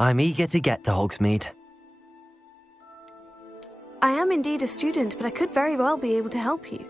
I'm eager to get to Hogsmeade. I am indeed a student, but I could very well be able to help you.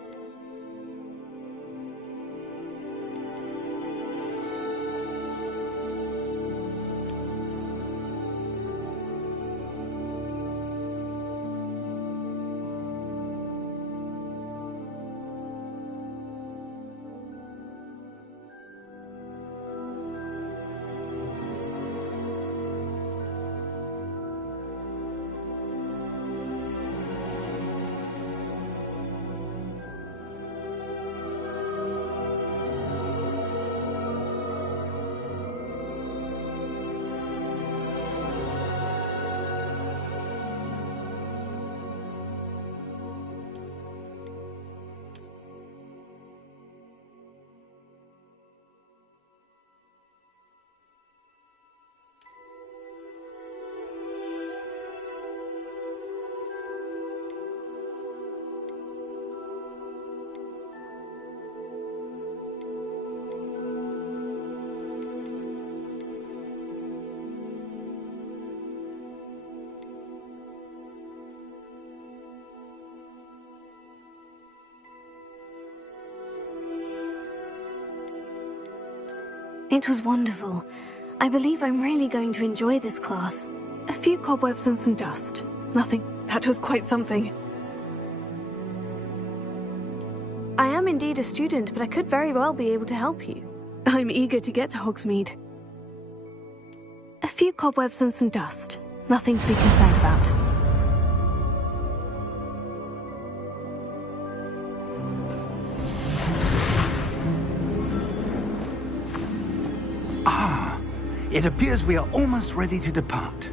It was wonderful. I believe I'm really going to enjoy this class. A few cobwebs and some dust. Nothing. That was quite something. I am indeed a student, but I could very well be able to help you. I'm eager to get to Hogsmeade. A few cobwebs and some dust. Nothing to be concerned about. It appears we are almost ready to depart.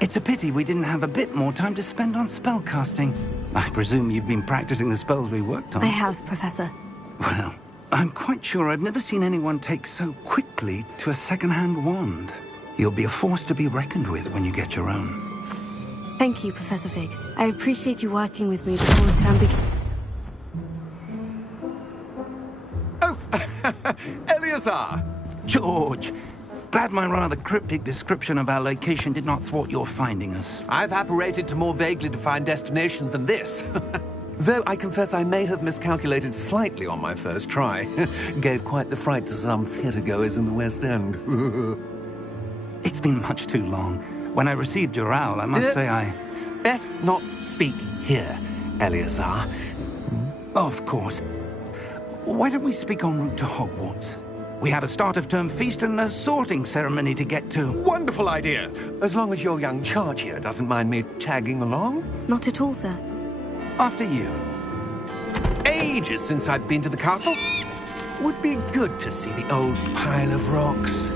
It's a pity we didn't have a bit more time to spend on spellcasting. I presume you've been practicing the spells we worked on. I have, Professor. Well, I'm quite sure I've never seen anyone take so quickly to a second-hand wand. You'll be a force to be reckoned with when you get your own. Thank you, Professor Fig. I appreciate you working with me before the term begins. Oh, Eleazar! George, glad my rather cryptic description of our location did not thwart your finding us. I've apparated to more vaguely defined destinations than this. Though I confess I may have miscalculated slightly on my first try. Gave quite the fright to some theatregoers in the West End. It's been much too long. When I received your owl, I must say I... Best not speak here, Eleazar. Of course. Why don't we speak en route to Hogwarts? We have a start-of-term feast and a sorting ceremony to get to. Wonderful idea! As long as your young charge here doesn't mind me tagging along. Not at all, sir. After you. Ages since I've been to the castle. Would be good to see the old pile of rocks.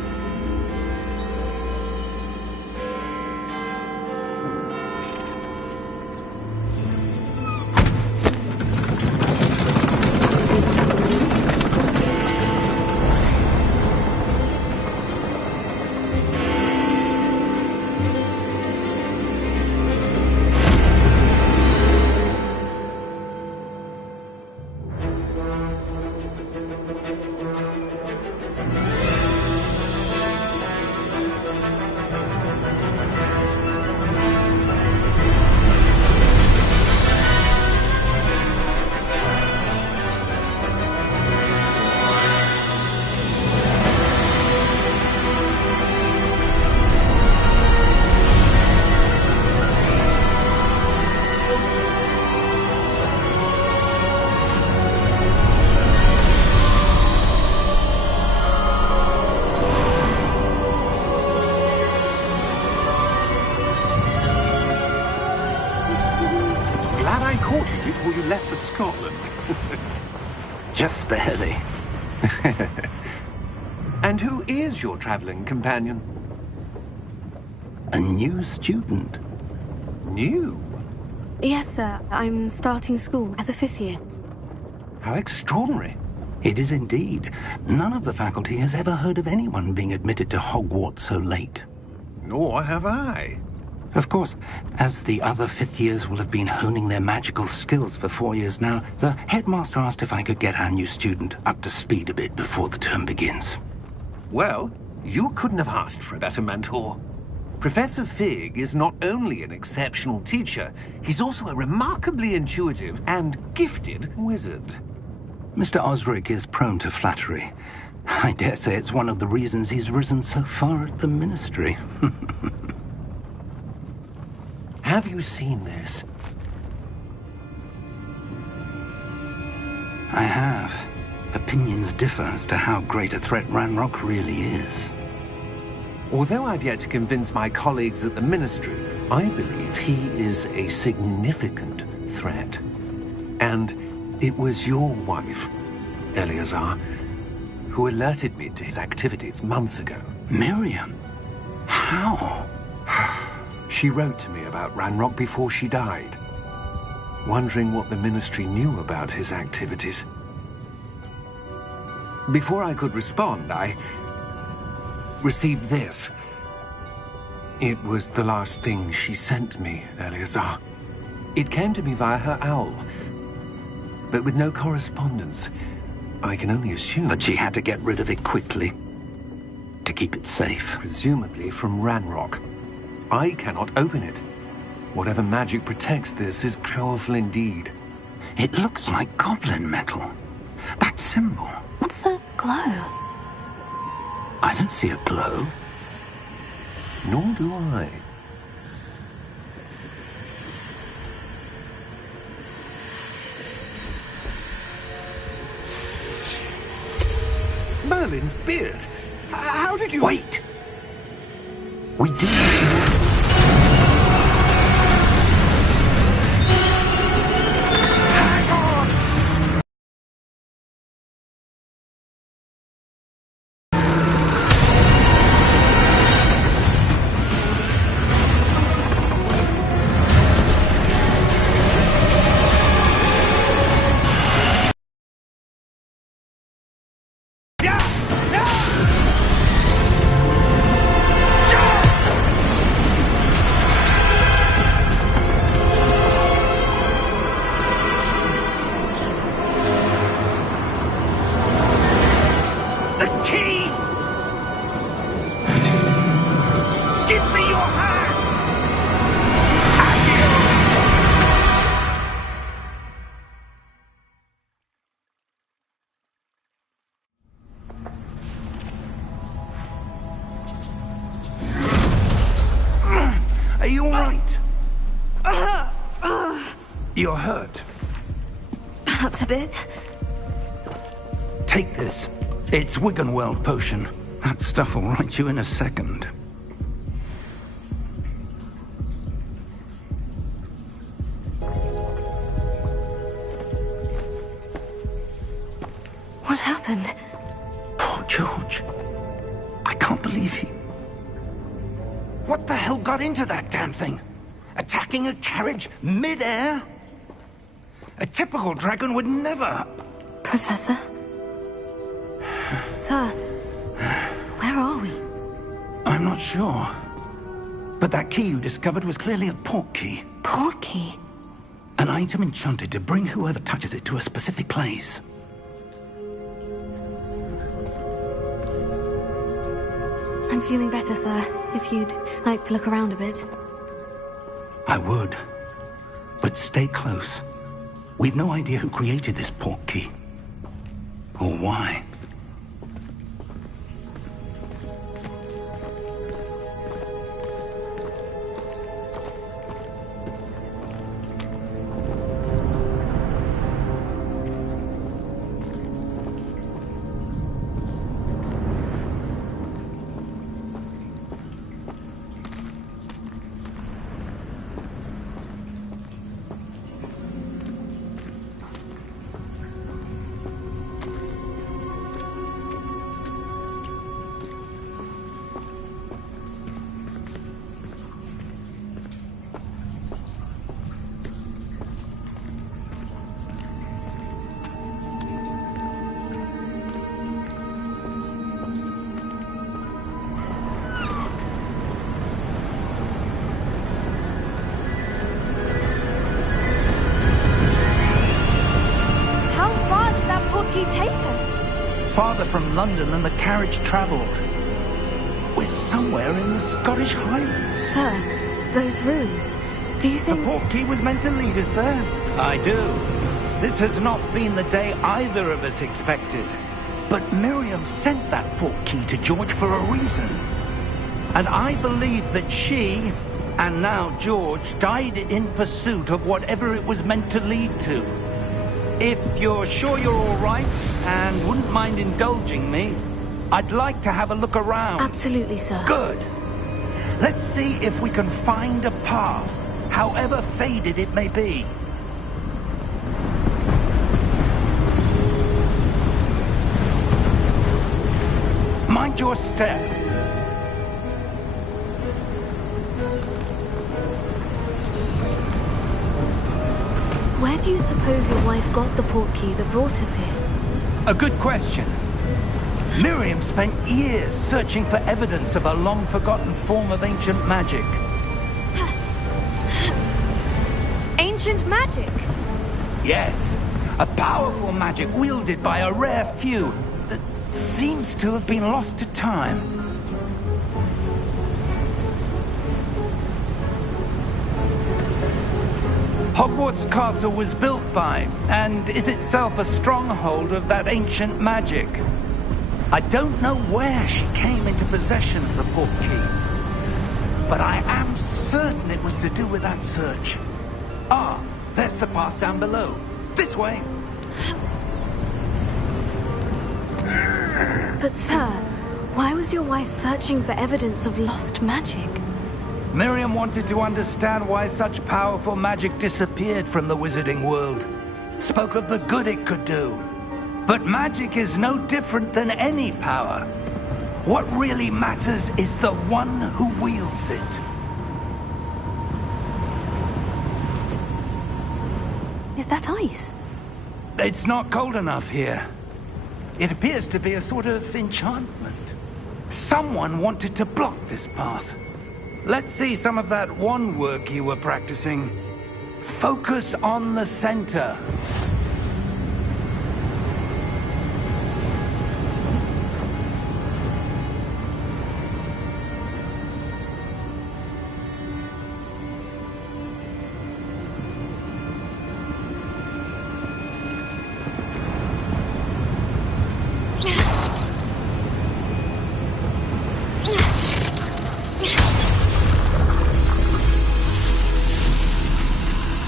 Before you left for Scotland. Just barely. And who is your traveling companion? A new student. New? Yes, sir. I'm starting school as a 5th year. How extraordinary. It is indeed. None of the faculty has ever heard of anyone being admitted to Hogwarts so late. Nor have I. Of course, as the other 5th years will have been honing their magical skills for 4 years now, the headmaster asked if I could get our new student up to speed a bit before the term begins. Well, You couldn't have asked for a better mentor. Professor Fig is not only an exceptional teacher, he's also a remarkably intuitive and gifted wizard. Mr. Osric is prone to flattery. I dare say it's one of the reasons he's risen so far at the Ministry. Have you seen this? I have. Opinions differ as to how great a threat Ranrock really is. Although I've yet to convince my colleagues at the Ministry, I believe he is a significant threat. And it was your wife, Eleazar, who alerted me to his activities months ago. Miriam? How? She wrote to me about Ranrock before she died, wondering what the Ministry knew about his activities. Before I could respond, I received this. It was the last thing she sent me, Eleazar. It came to me via her owl, but with no correspondence. I can only assume That she had to get rid of it quickly, to keep it safe. presumably from Ranrock. I cannot open it. Whatever magic protects this is powerful indeed. It looks like goblin metal. That symbol. What's the glow? I don't see a glow. Nor do I. Merlin's beard. How did you... Wait! We do. Are you all right? You're hurt. Perhaps a bit. Take this. It's Wiggenweld potion. That stuff will right you in a second. What happened? Poor George. I can't believe he... What the hell got into that damn thing? Attacking a carriage mid-air? A typical dragon would never... Professor? Sir, where are we? I'm not sure. But that key you discovered was clearly a port key. Port key? An item enchanted to bring whoever touches it to a specific place. I'm feeling better, sir. If you'd like to look around a bit. I would. But stay close. We've no idea who created this port key. Or why. Take us. Farther from London than the carriage traveled. We're somewhere in the Scottish Highlands. Sir, those ruins. Do you think... The portkey was meant to lead us there? I do. This has not been the day either of us expected. But Miriam sent that portkey to George for a reason. And I believe that she, and now George, died in pursuit of whatever it was meant to lead to. If you're sure you're all right, and wouldn't mind indulging me, I'd like to have a look around. Absolutely, sir. Good. Let's see if we can find a path, however faded it may be. Mind your step. Where do you suppose your wife got the portkey that brought us here? A good question. Miriam spent years searching for evidence of a long-forgotten form of ancient magic. Ancient magic? Yes, a powerful magic wielded by a rare few that seems to have been lost to time. Hogwarts Castle was built by, and is itself a stronghold of that ancient magic. I don't know where she came into possession of the portkey, but I am certain it was to do with that search. Ah, there's the path down below. This way. But sir, why was your wife searching for evidence of lost magic? Miriam wanted to understand why such powerful magic disappeared from the wizarding world. Spoke of the good it could do. But magic is no different than any power. What really matters is the one who wields it. Is that ice? It's not cold enough here. It appears to be a sort of enchantment. Someone wanted to block this path. Let's see some of that wand work you were practicing. Focus on the center.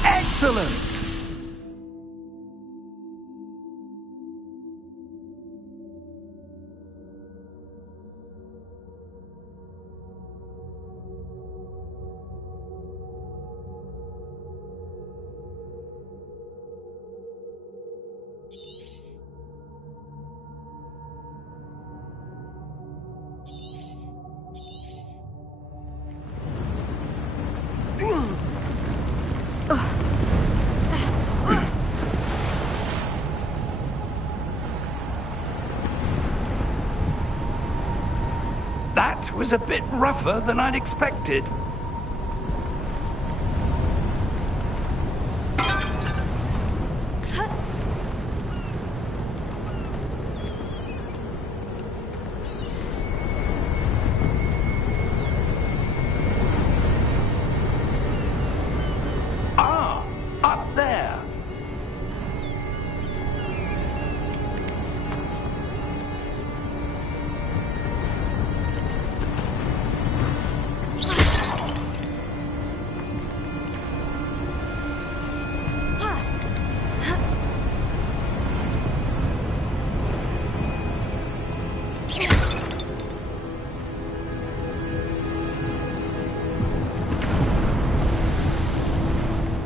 Excellent! That was a bit rougher than I'd expected. Ah, up there.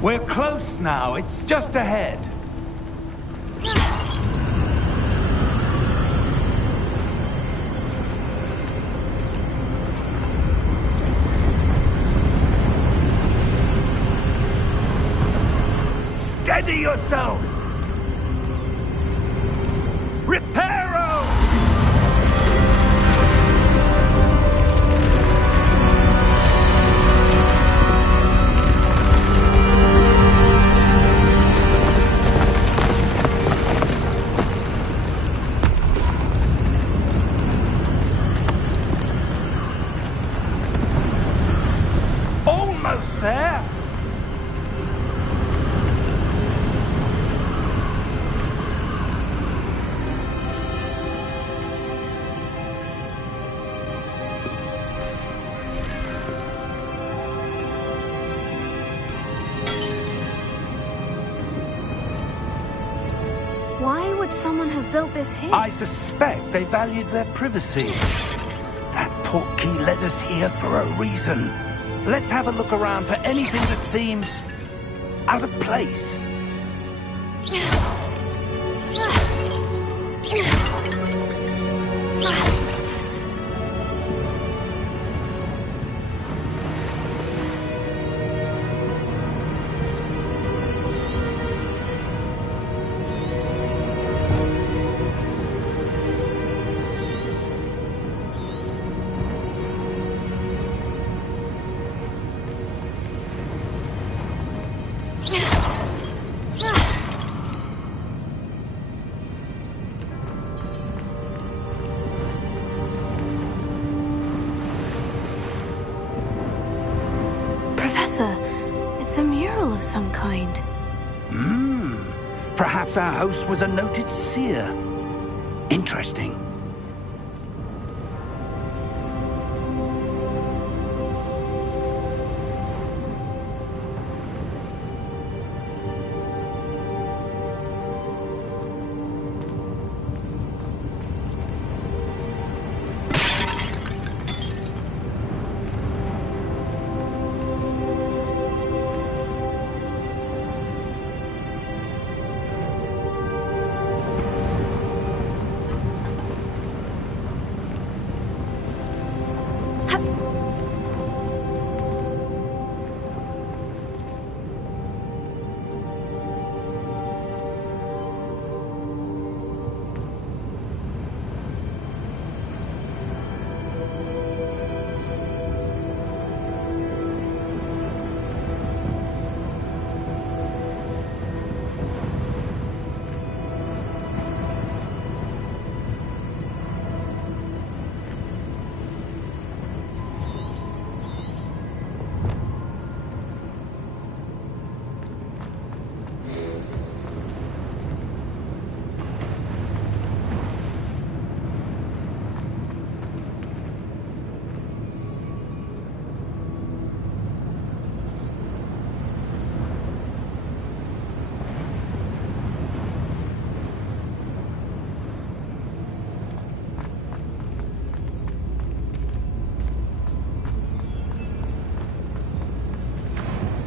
We're close now. It's just ahead. Steady yourself! Reparo! almost there. Why would someone have built this here? I suspect they valued their privacy. That portkey led us here for a reason. Let's have a look around for anything that seems out of place. Professor, it's a mural of some kind. Perhaps our host was a noted seer. Interesting.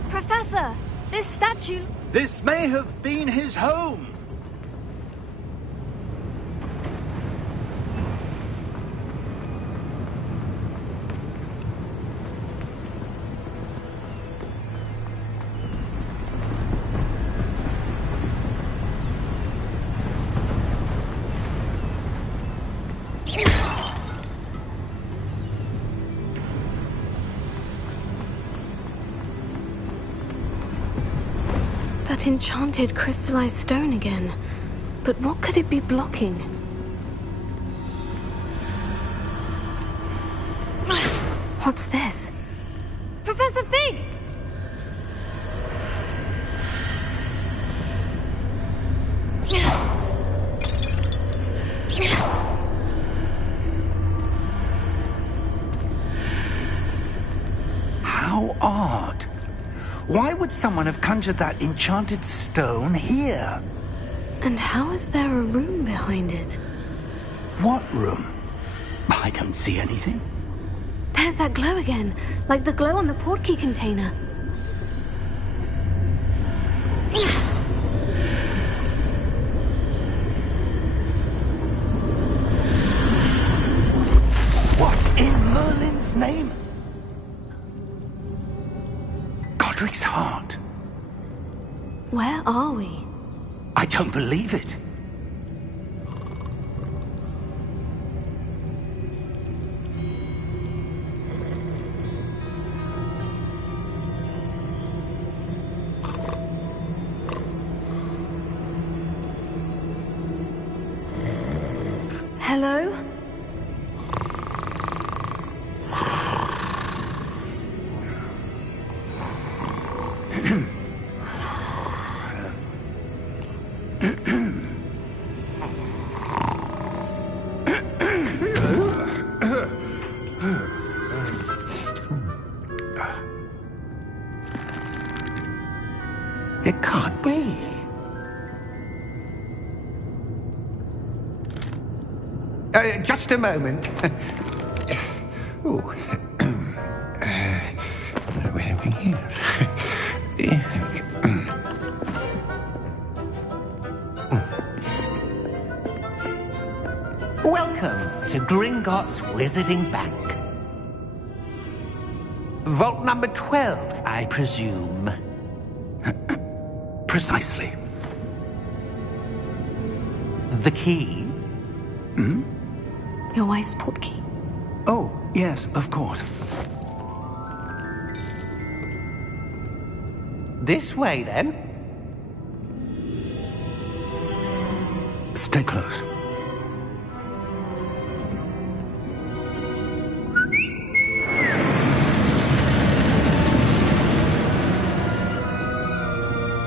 Professor, this statue... This may have been his home. That enchanted crystallized stone again. But what could it be blocking? What's this? Professor Fig! How odd. Why would someone have conjured that enchanted stone here? And how is there a room behind it? What room? I don't see anything. There's that glow again, like the glow on the portkey container. What in Merlin's name? Godric's heart. Where are we? I don't believe it. Hello? It can't be. Just a moment. Oh. Where are we here? Welcome to Gringotts Wizarding Bank. Vault number 12, I presume. Precisely. The key? Your wife's portkey. Oh, yes, of course. This way, then. Stay close.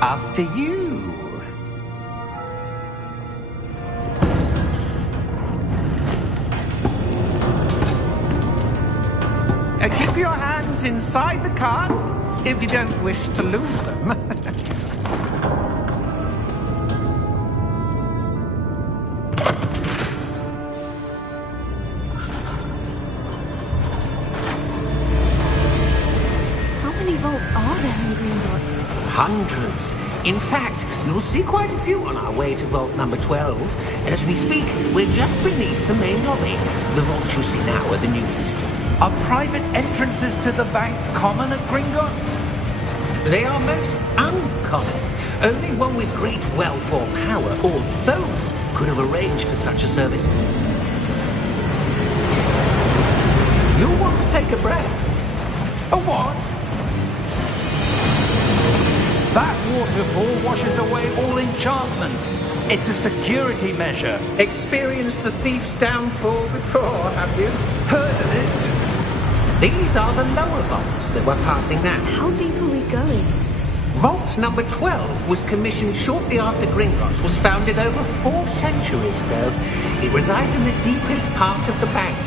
After you. Keep your hands inside the cart if you don't wish to lose them. How many vaults are there in Gringotts? Hundreds. In fact, you'll see quite a few on our way to vault number 12. As we speak, we're just beneath the main lobby. The vaults you see now are the newest. Are private entrances to the bank common at Gringotts? They are most uncommon. Only one with great wealth or power, or both, could have arranged for such a service. You'll want to take a breath. A what? That waterfall washes away all enchantments. It's a security measure. Experienced the thief's downfall before, have you? Heard of it? These are the lower vaults that we're passing now. How deep are we going? Vault number 12 was commissioned shortly after Gringotts was founded over 4 centuries ago. It resides in the deepest part of the bank.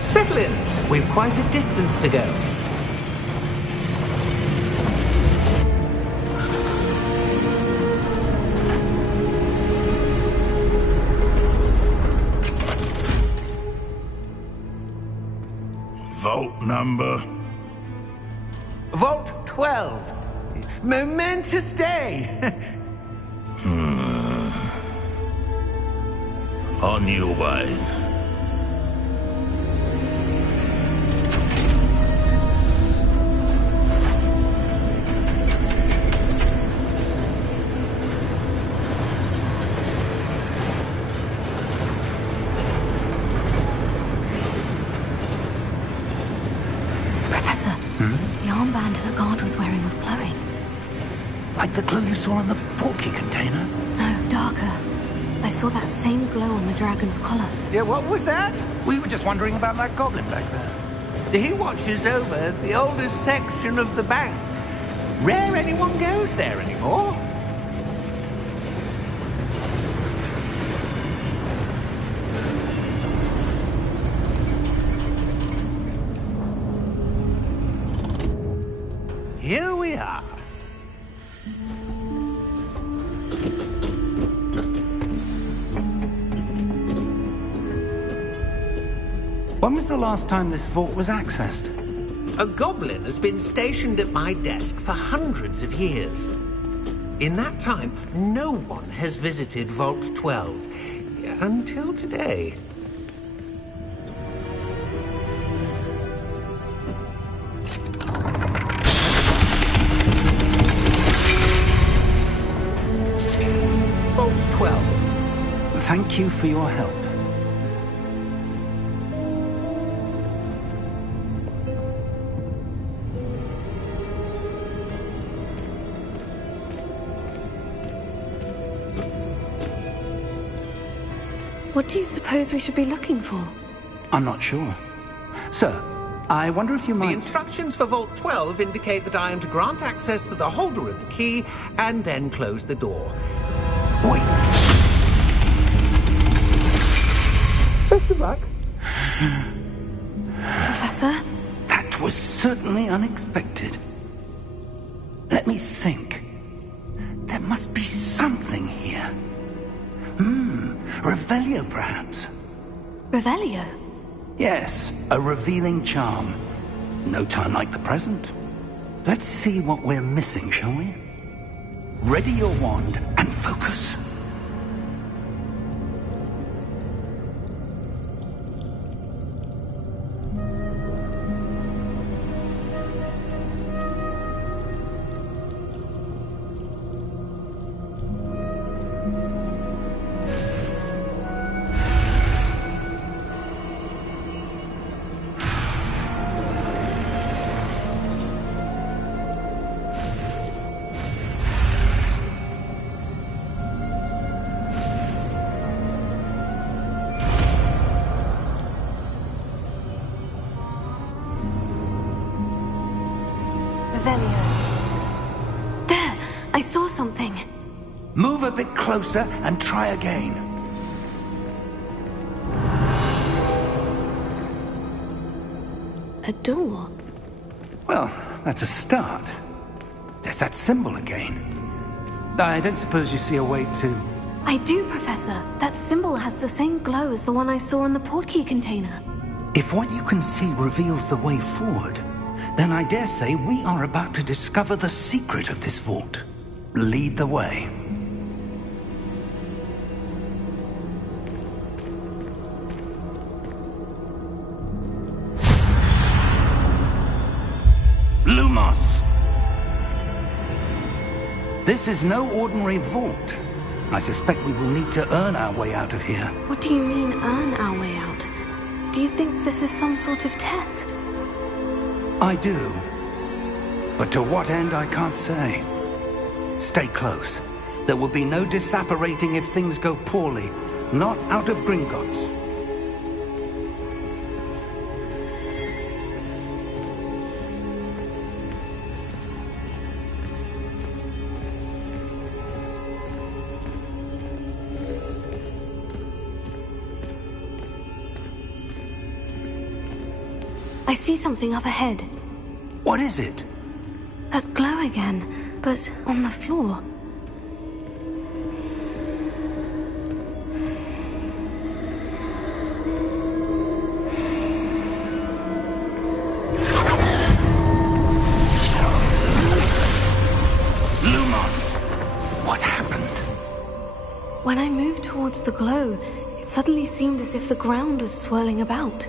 Settle in. We've quite a distance to go. Vault number? Vault 12. Momentous day. On your way. Professor, the armband that guard was wearing was glowing. Like the glow you saw on the portkey container? No, darker. I saw that same glow on the dragon's collar. Yeah, what was that? We were just wondering about that goblin back there. He watches over the oldest section of the bank. Rare anyone goes there anymore. Here we are. When was the last time this vault was accessed? A goblin has been stationed at my desk for hundreds of years. In that time, no one has visited Vault 12 until today. Vault 12. Thank you for your help. What do you suppose we should be looking for? I'm not sure. Sir, I wonder if you The might... instructions for Vault 12 indicate that I am to grant access to the holder of the key and then close the door. Wait. Best of luck. Professor? That was certainly unexpected. Let me think. There must be something here. Revelio, perhaps? Revelio? Yes, a revealing charm. No time like the present. Let's see what we're missing, shall we? Ready your wand and focus. Revelio. There! I saw something. Move a bit closer and try again. A door. Well, that's a start. There's that symbol again. I don't suppose you see a way to... I do, Professor. That symbol has the same glow as the one I saw on the portkey container. If what you can see reveals the way forward, then I dare say we are about to discover the secret of this vault. Lead the way. Lumos! This is no ordinary vault. I suspect we will need to earn our way out of here. What do you mean, earn our way out? Do you think this is some sort of test? I do. But to what end, I can't say. Stay close. There will be no disapparating if things go poorly. Not out of Gringotts. I see something up ahead. What is it? That glow again, but on the floor. Lumos! What happened? When I moved towards the glow, it suddenly seemed as if the ground was swirling about.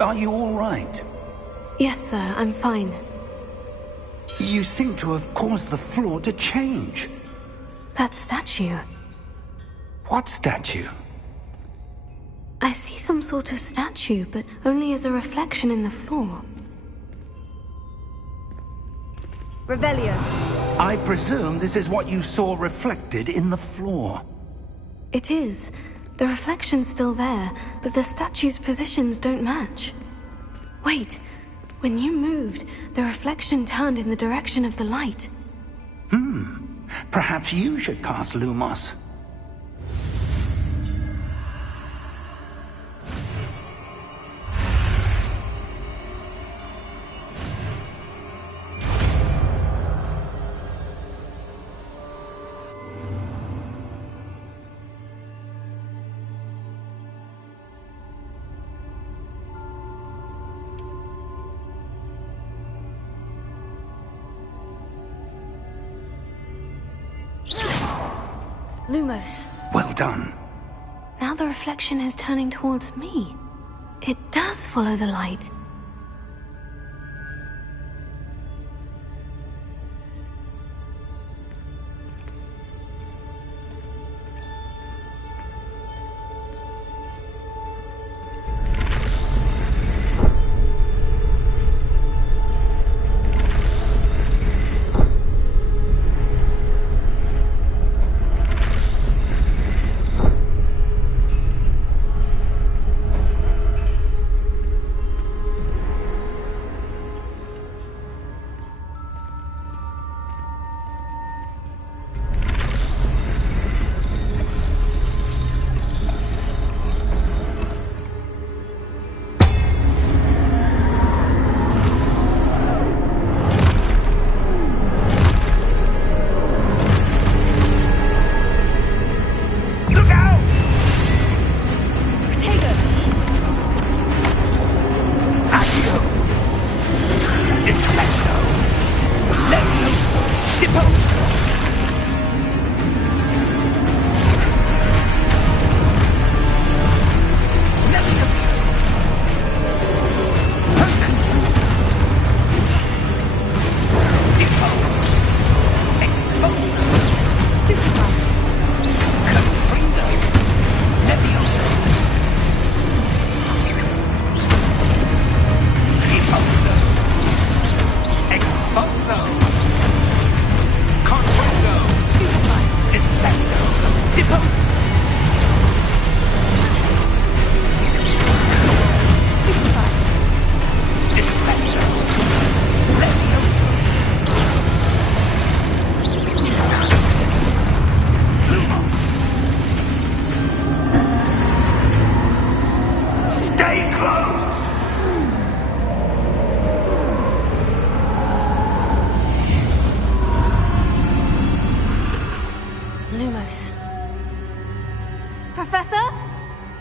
Are you all right? Yes, sir, I'm fine. You seem to have caused the floor to change. That statue. What statue? I see some sort of statue, but only as a reflection in the floor. Revelio. I presume this is what you saw reflected in the floor. It is. The reflection's still there, but the statue's positions don't match. Wait. When you moved, the reflection turned in the direction of the light. Perhaps you should cast Lumos. Lumos. Well done. Now the reflection is turning towards me. It does follow the light.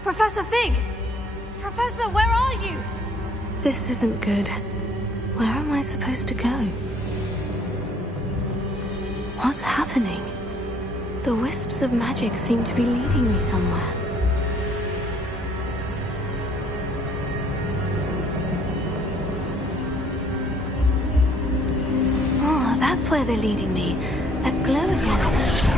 Professor Fig! Professor, where are you? This isn't good. Where am I supposed to go? What's happening? The wisps of magic seem to be leading me somewhere. Oh, that's where they're leading me. That glow again.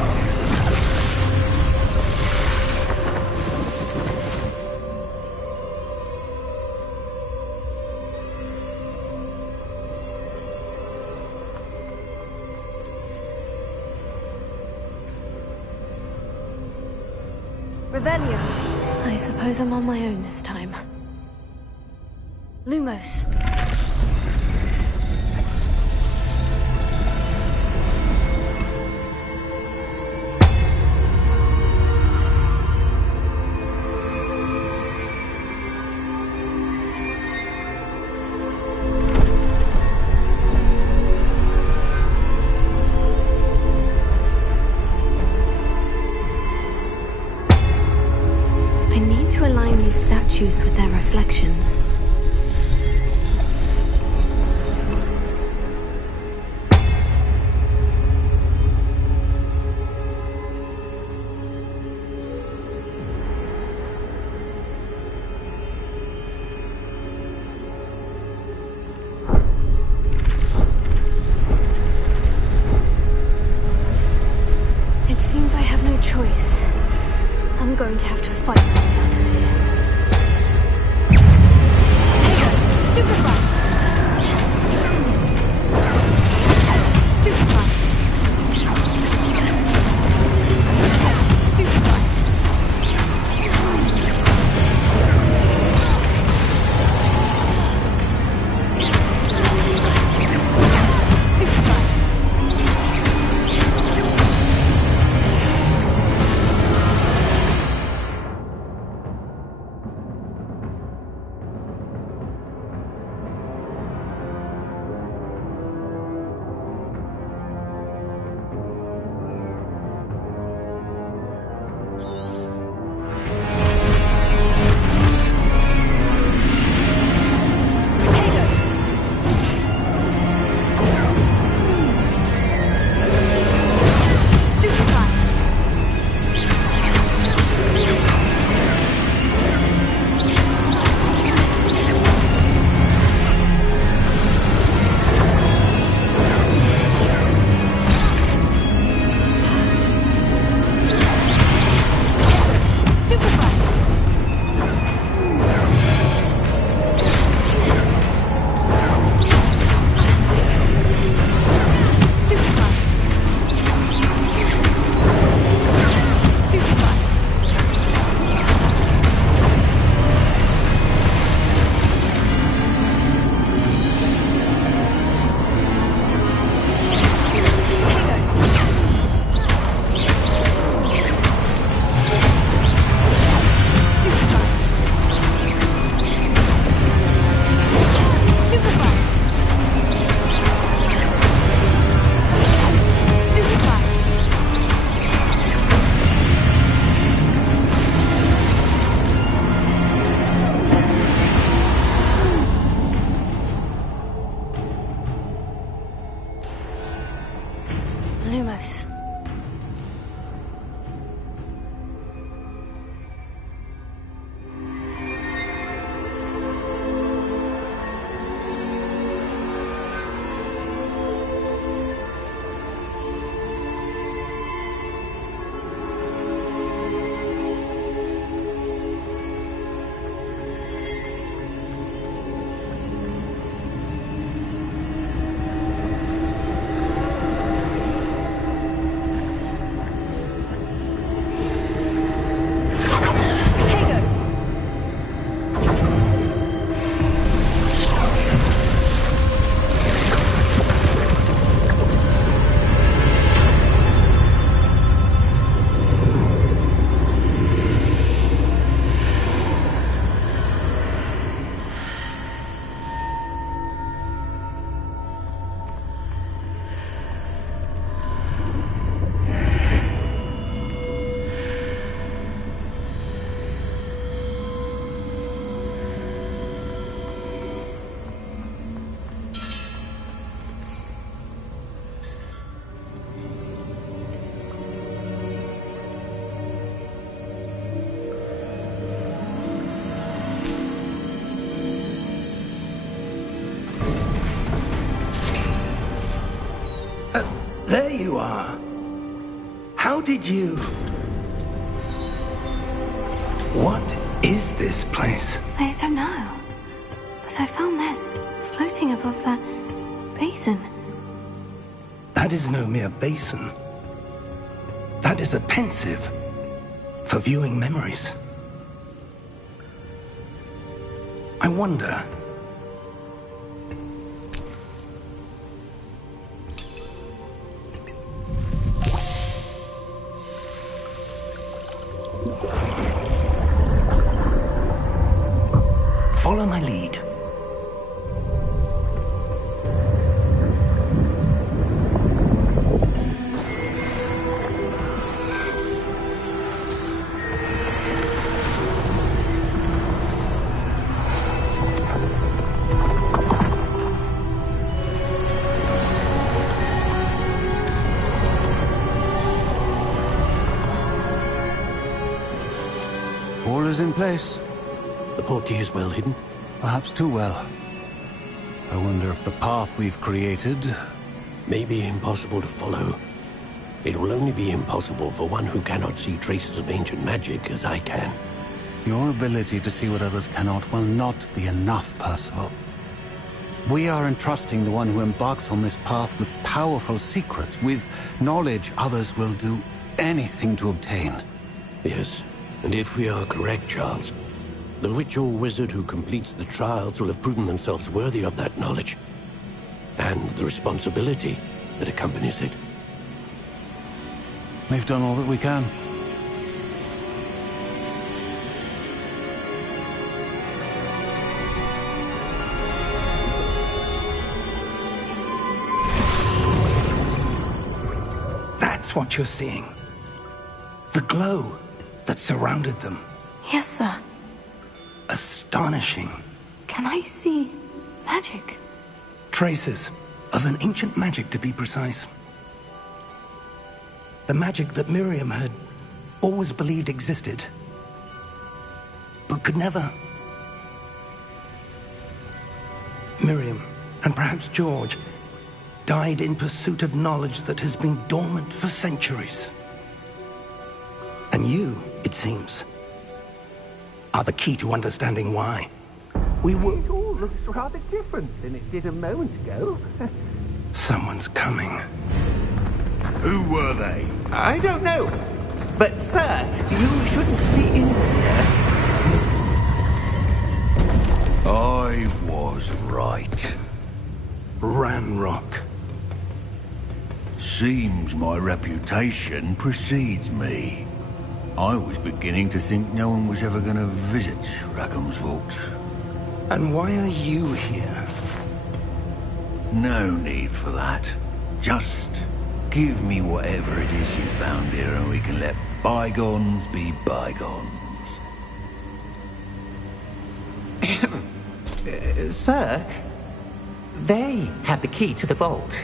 Revelio. I suppose I'm on my own this time. Lumos. With their reflections. It seems I have no choice. I'm going to have to fight my way out of here. Stupefy! Stupefy! Stupefy! Stupefy! Lumos. There you are. How did you... What is this place? I don't know. But I found this floating above that basin. That is no mere basin. That is a pensive for viewing memories. I wonder... Follow my lead. All is in place. The portkey is well hidden. Perhaps too well. I wonder if the path we've created... May be impossible to follow. It will only be impossible for one who cannot see traces of ancient magic as I can. Your ability to see what others cannot will not be enough, Percival. We are entrusting the one who embarks on this path with powerful secrets, with knowledge others will do anything to obtain. Yes, and if we are correct, Charles, the witch or wizard who completes the trials will have proven themselves worthy of that knowledge, and the responsibility that accompanies it. We've done all that we can. That's what you're seeing. The glow that surrounded them. Yes, sir. Astonishing. Can I see magic? Traces of an ancient magic, to be precise. The magic that Miriam had always believed existed, but could never. Miriam, and perhaps George, died in pursuit of knowledge that has been dormant for centuries. And you, it seems, are the key to understanding why. We were... It all looks rather different than it did a moment ago. Someone's coming. Who were they? I don't know. But, sir, you shouldn't be in here. I was right. Ranrock. Seems my reputation precedes me. I was beginning to think no one was ever going to visit Rackham's Vault. And why are you here? No need for that. Just give me whatever it is you found here and we can let bygones be bygones. Sir, they had the key to the vault.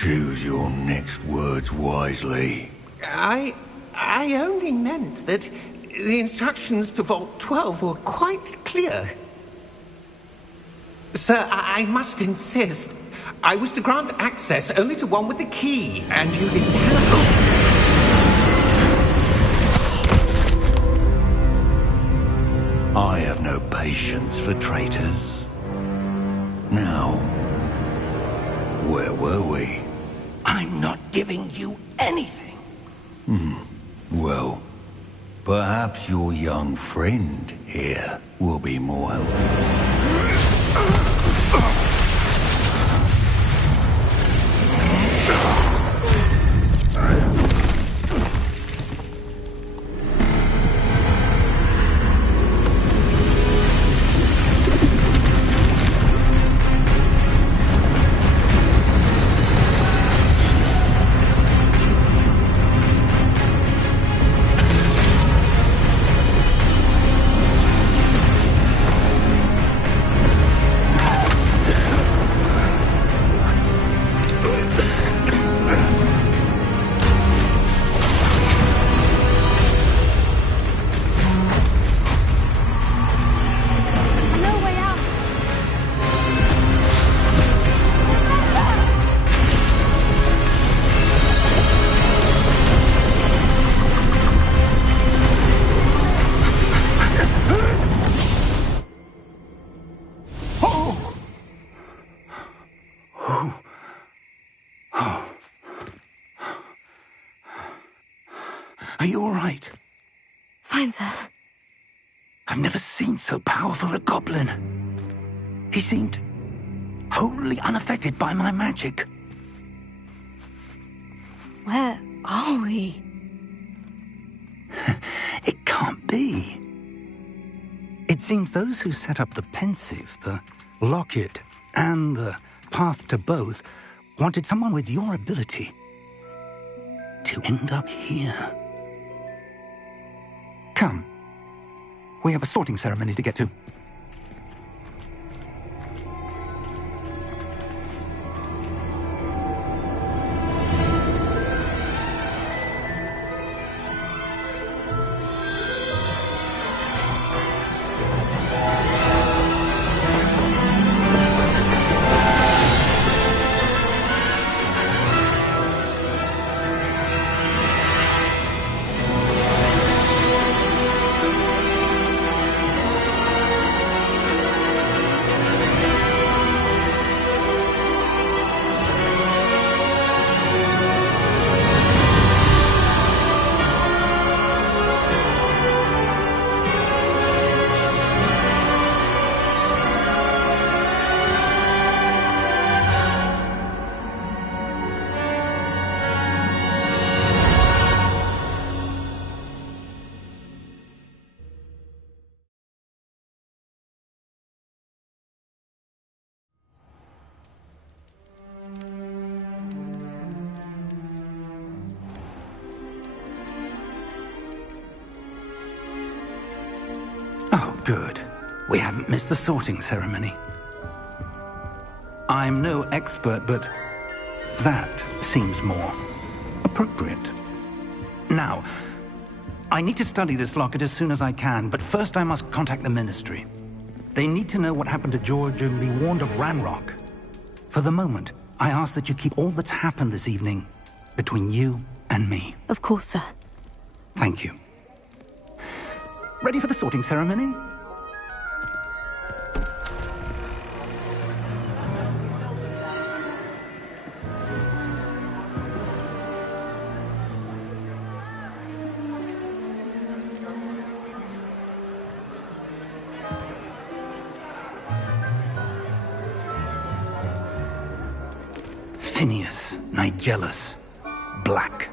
Choose your next words wisely. I only meant that the instructions to Vault 12 were quite clear. Sir, I must insist. I was to grant access only to one with the key, and you didn't have... I have no patience for traitors. Now, where were we? I'm not giving you anything. Well, perhaps your young friend here will be more helpful. Are you all right? Fine, sir. I've never seen so powerful a goblin. He seemed wholly unaffected by my magic. Where are we? It can't be. It seems those who set up the pensive, the locket, and the path to both wanted someone with your ability to end up here. Come. We have a sorting ceremony to get to. Oh, good. We haven't missed the sorting ceremony. I'm no expert, but that seems more appropriate. Now, I need to study this locket as soon as I can, but first I must contact the Ministry. They need to know what happened to George and be warned of Ranrock. For the moment, I ask that you keep all that's happened this evening between you and me. Of course, sir. Thank you. Ready for the sorting ceremony? Phineas, Nigellus, Black.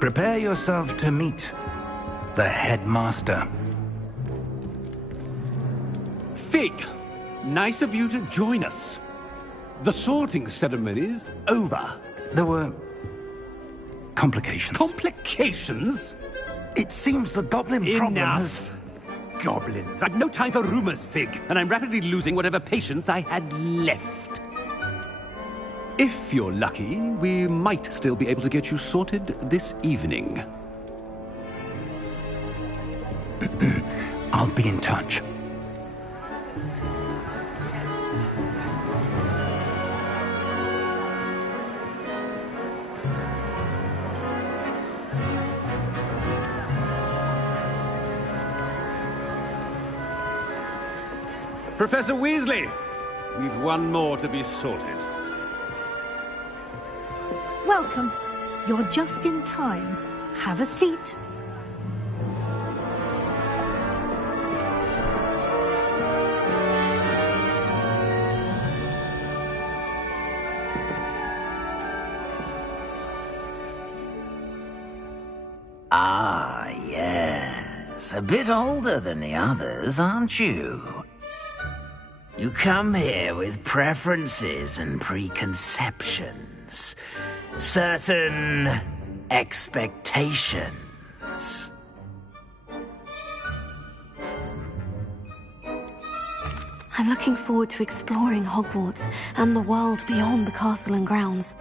Prepare yourself to meet the headmaster. Fig, nice of you to join us. The sorting ceremony's over. There were complications. Complications? It seems the goblin problem has... Enough! Goblins. I've no time for rumors, Fig, and I'm rapidly losing whatever patience I had left. If you're lucky, we might still be able to get you sorted this evening. I'll be in touch. Professor Weasley, we've one more to be sorted. Welcome. You're just in time. Have a seat. Ah, yes. A bit older than the others, aren't you? You come here with preferences and preconceptions. Certain expectations. I'm looking forward to exploring Hogwarts and the world beyond the castle and grounds.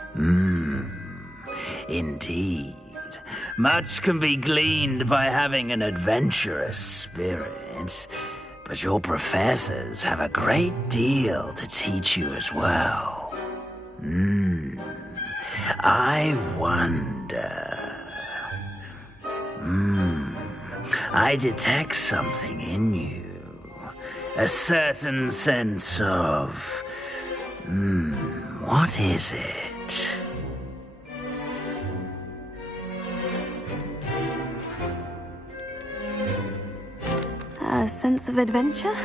Indeed. Much can be gleaned by having an adventurous spirit, but your professors have a great deal to teach you as well. I wonder... I detect something in you. A certain sense of... what is it? A sense of adventure?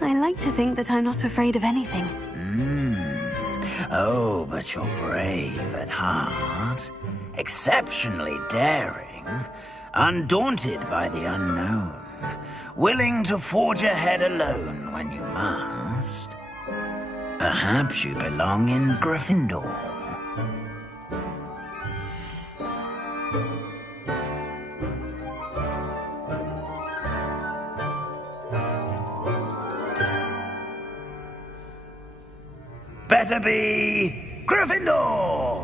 I like to think that I'm not afraid of anything. Oh, but you're brave at heart. Exceptionally daring. Undaunted by the unknown. Willing to forge ahead alone when you must. Perhaps you belong in Gryffindor. Better be Gryffindor!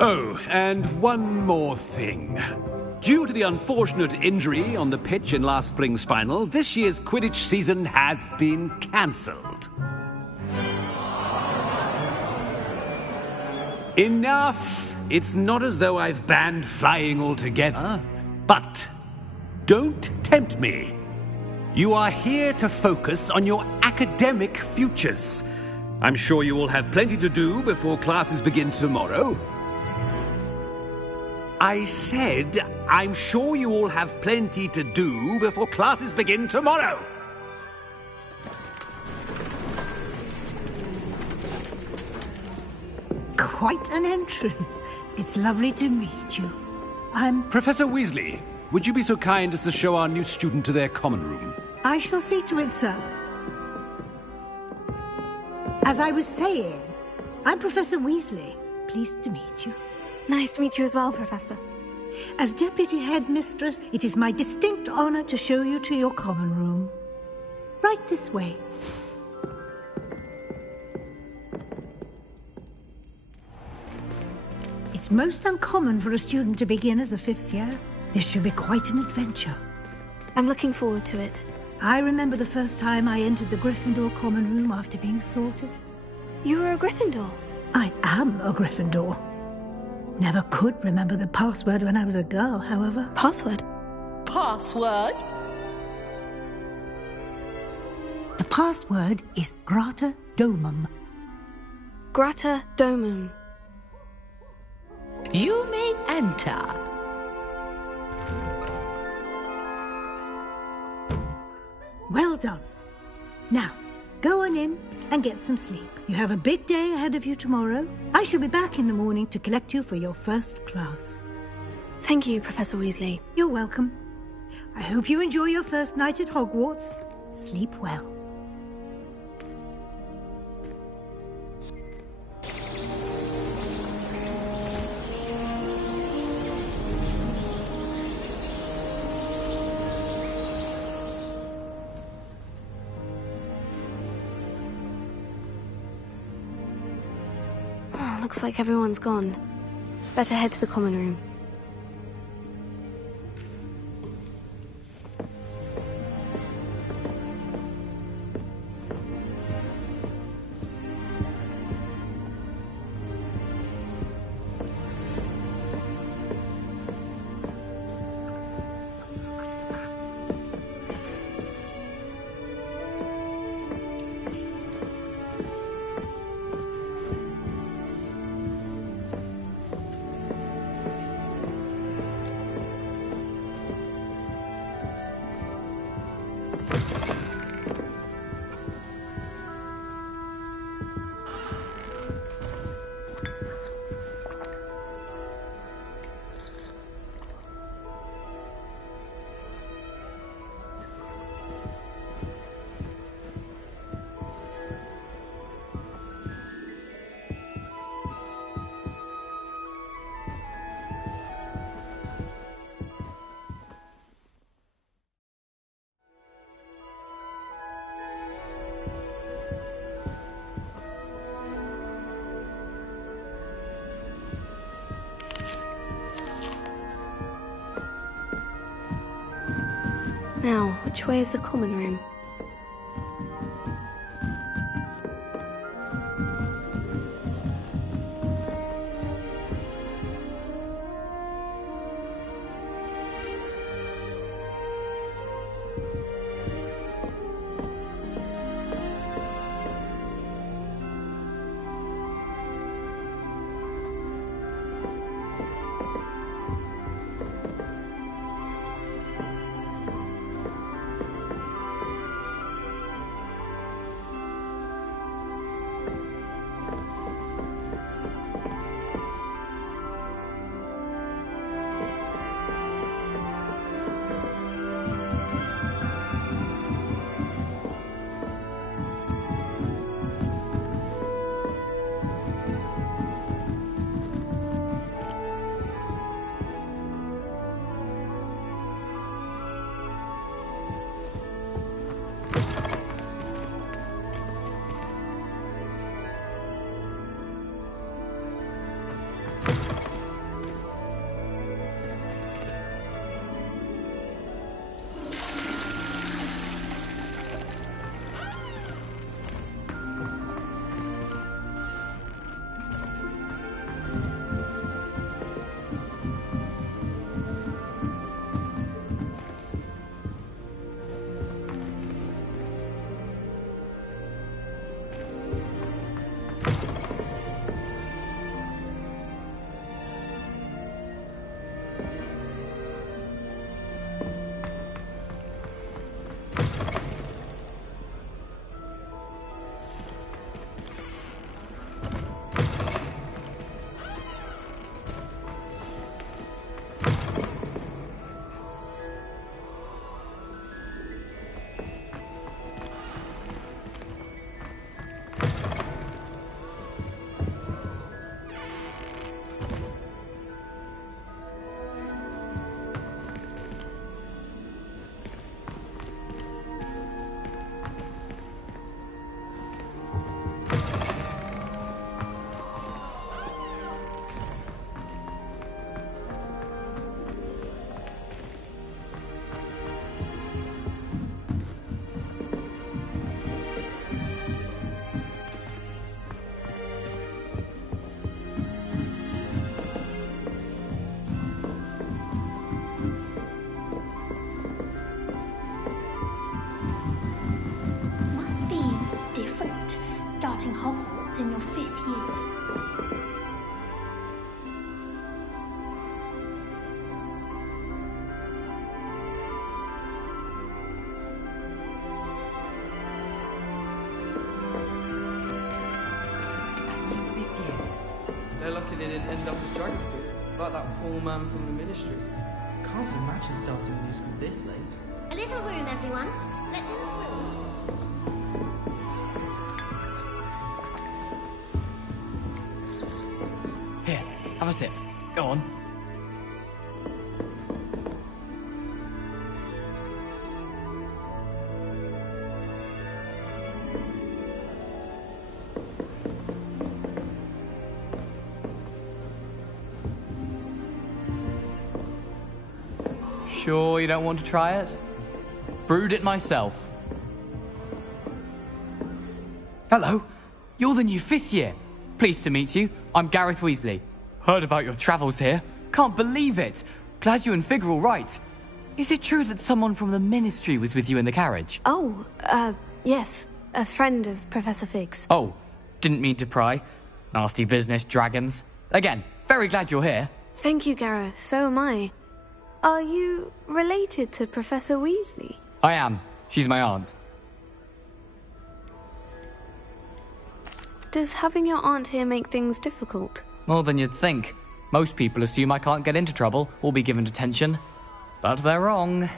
Oh, and one more thing. Due to the unfortunate injury on the pitch in last spring's final, this year's Quidditch season has been cancelled. Enough! It's not as though I've banned flying altogether, but don't tempt me. You are here to focus on your academic futures. I'm sure you will have plenty to do before classes begin tomorrow. I said, I'm sure you all have plenty to do before classes begin tomorrow. Quite an entrance. It's lovely to meet you. I'm... Professor Weasley, would you be so kind as to show our new student to their common room? I shall see to it, sir. As I was saying, I'm Professor Weasley. Pleased to meet you. Nice to meet you as well, Professor. As Deputy Headmistress, it is my distinct honor to show you to your common room. Right this way. It's most uncommon for a student to begin as a fifth year. This should be quite an adventure. I'm looking forward to it. I remember the first time I entered the Gryffindor common room after being sorted. You were a Gryffindor? I am a Gryffindor. Never could remember the password when I was a girl, however. Password? Password? The password is Grata Domum. Grata Domum. You may enter. Well done. Now, go on in and get some sleep. You have a big day ahead of you tomorrow. I shall be back in the morning to collect you for your first class. Thank you, Professor Weasley. You're welcome. I hope you enjoy your first night at Hogwarts. Sleep well. Oh, looks like everyone's gone. Better head to the common room. Now, which way is the common room? starting Hogwarts in your 5th year. They're lucky they didn't end up as dragon fruit, like that poor man from the Ministry. Can't imagine starting new school this late. A little room, everyone. Here, have a sip. Go on. Sure you don't want to try it? Brewed it myself. Hello, you're the new 5th year. Pleased to meet you. I'm Gareth Weasley. Heard about your travels here. Can't believe it. Glad you and Fig are all right. Is it true that someone from the Ministry was with you in the carriage? Oh, yes. A friend of Professor Fig's. Oh, didn't mean to pry. Nasty business, dragons. Again, very glad you're here. Thank you, Gareth. So am I. Are you related to Professor Weasley? I am. She's my aunt. Does having your aunt here make things difficult? More than you'd think. Most people assume I can't get into trouble or be given detention. But they're wrong.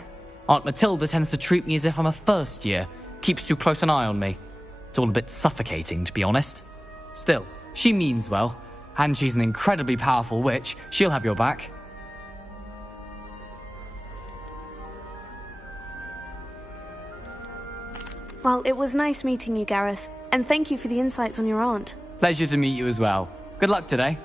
Aunt Matilda tends to treat me as if I'm a first year. Keeps too close an eye on me. It's all a bit suffocating, to be honest. Still, she means well. And she's an incredibly powerful witch. She'll have your back. Well, it was nice meeting you, Gareth. And thank you for the insights on your aunt. Pleasure to meet you as well. Good luck today.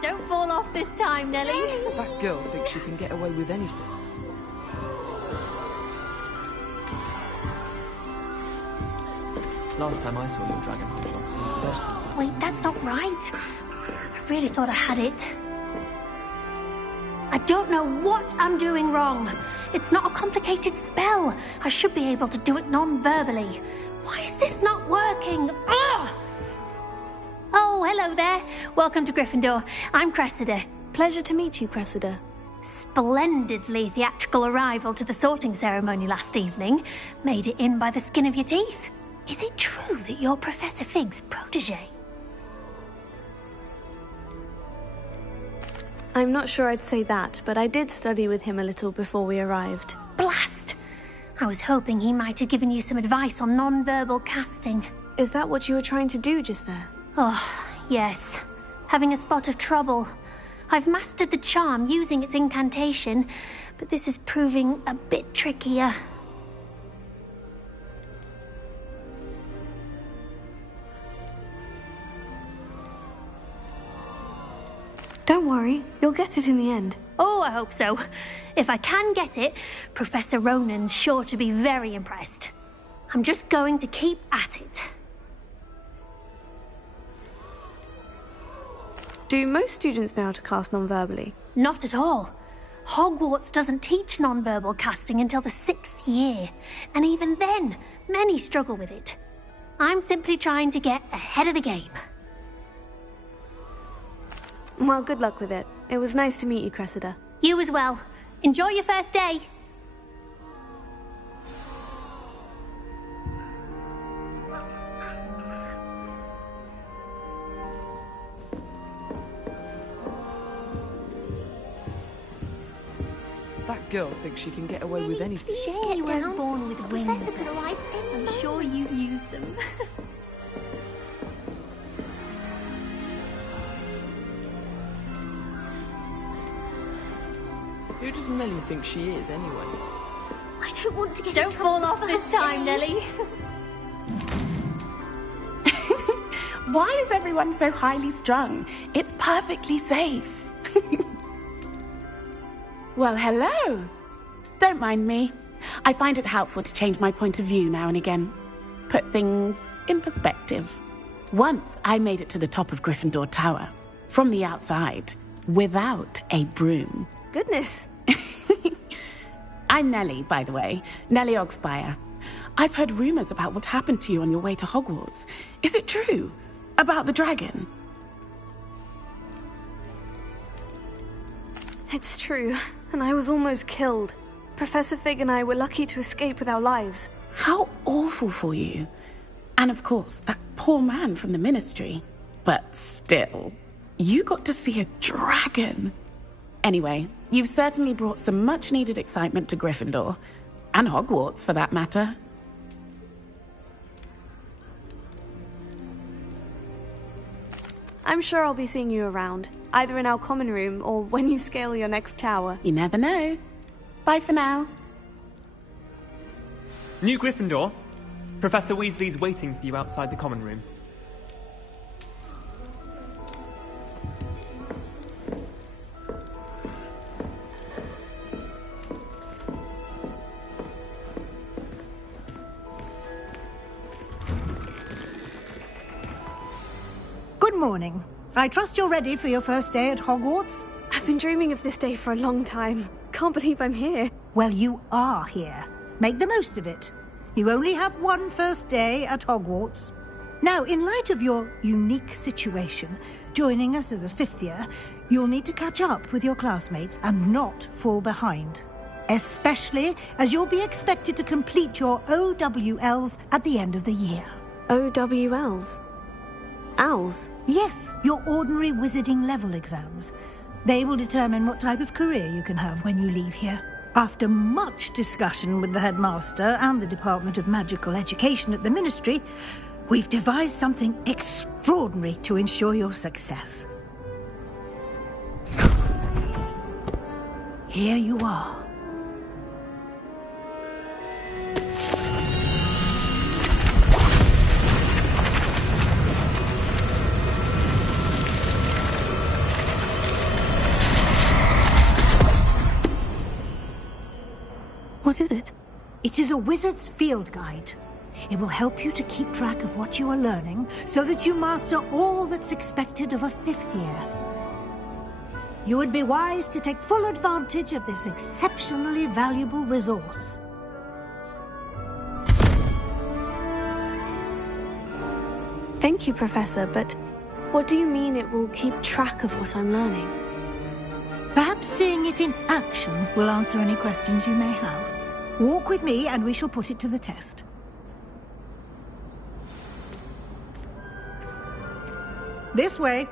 Don't fall off this time, Nellie. That girl thinks she can get away with anything. Last time I saw your dragon hunchbacks was at the best. Wait, that's not right. I really thought I had it. I don't know what I'm doing wrong. It's not a complicated spell. I should be able to do it non-verbally. Why is this not working? Ugh! Oh, hello there. Welcome to Gryffindor. I'm Cressida. Pleasure to meet you, Cressida. Splendidly theatrical arrival to the sorting ceremony last evening. Made it in by the skin of your teeth. Is it true that you're Professor Fig's protege? I'm not sure I'd say that, but I did study with him a little before we arrived. Blast! I was hoping he might have given you some advice on non-verbal casting. Is that what you were trying to do just there? Oh, yes. Having a spot of trouble. I've mastered the charm using its incantation, but this is proving a bit trickier. Don't worry, you'll get it in the end. Oh, I hope so. If I can get it, Professor Ronan's sure to be very impressed. I'm just going to keep at it. Do most students know how to cast non-verbally? Not at all. Hogwarts doesn't teach non-verbal casting until the 6th year, and even then, many struggle with it. I'm simply trying to get ahead of the game. Well, good luck with it. It was nice to meet you, Cressida. You as well. Enjoy your first day. That girl thinks she can get away with anything. You weren't born with wings. Professor could arrive I'm sure you've used them. Who does Nellie think she is, anyway? I don't want to get Don't fall off this time, Nellie. Why is everyone so highly strung? It's perfectly safe. Well, hello. Don't mind me. I find it helpful to change my point of view now and again. Put things in perspective. Once I made it to the top of Gryffindor Tower, from the outside, without a broom. Goodness. I'm Nellie, by the way. Nellie Ogspire. I've heard rumors about what happened to you on your way to Hogwarts. Is it true? About the dragon? It's true, and I was almost killed. Professor Fig and I were lucky to escape with our lives. How awful for you. And of course, that poor man from the Ministry. But still, you got to see a dragon. Anyway, you've certainly brought some much-needed excitement to Gryffindor. And Hogwarts, for that matter. I'm sure I'll be seeing you around, either in our common room or when you scale your next tower. You never know. Bye for now. New Gryffindor. Professor Weasley's waiting for you outside the common room. Good morning. I trust you're ready for your first day at Hogwarts? I've been dreaming of this day for a long time. Can't believe I'm here. Well, you are here. Make the most of it. You only have one first day at Hogwarts. Now, in light of your unique situation, joining us as a fifth year, you'll need to catch up with your classmates and not fall behind. Especially as you'll be expected to complete your OWLs at the end of the year. OWLs? Owls? Yes, your ordinary wizarding level exams. They will determine what type of career you can have when you leave here. After much discussion with the headmaster and the Department of Magical Education at the Ministry, we've devised something extraordinary to ensure your success. Here you are. What is it? It is a wizard's field guide. It will help you to keep track of what you are learning so that you master all that's expected of a fifth year. You would be wise to take full advantage of this exceptionally valuable resource. Thank you, Professor, but what do you mean it will keep track of what I'm learning? Perhaps seeing it in action will answer any questions you may have. Walk with me and we shall put it to the test. This way.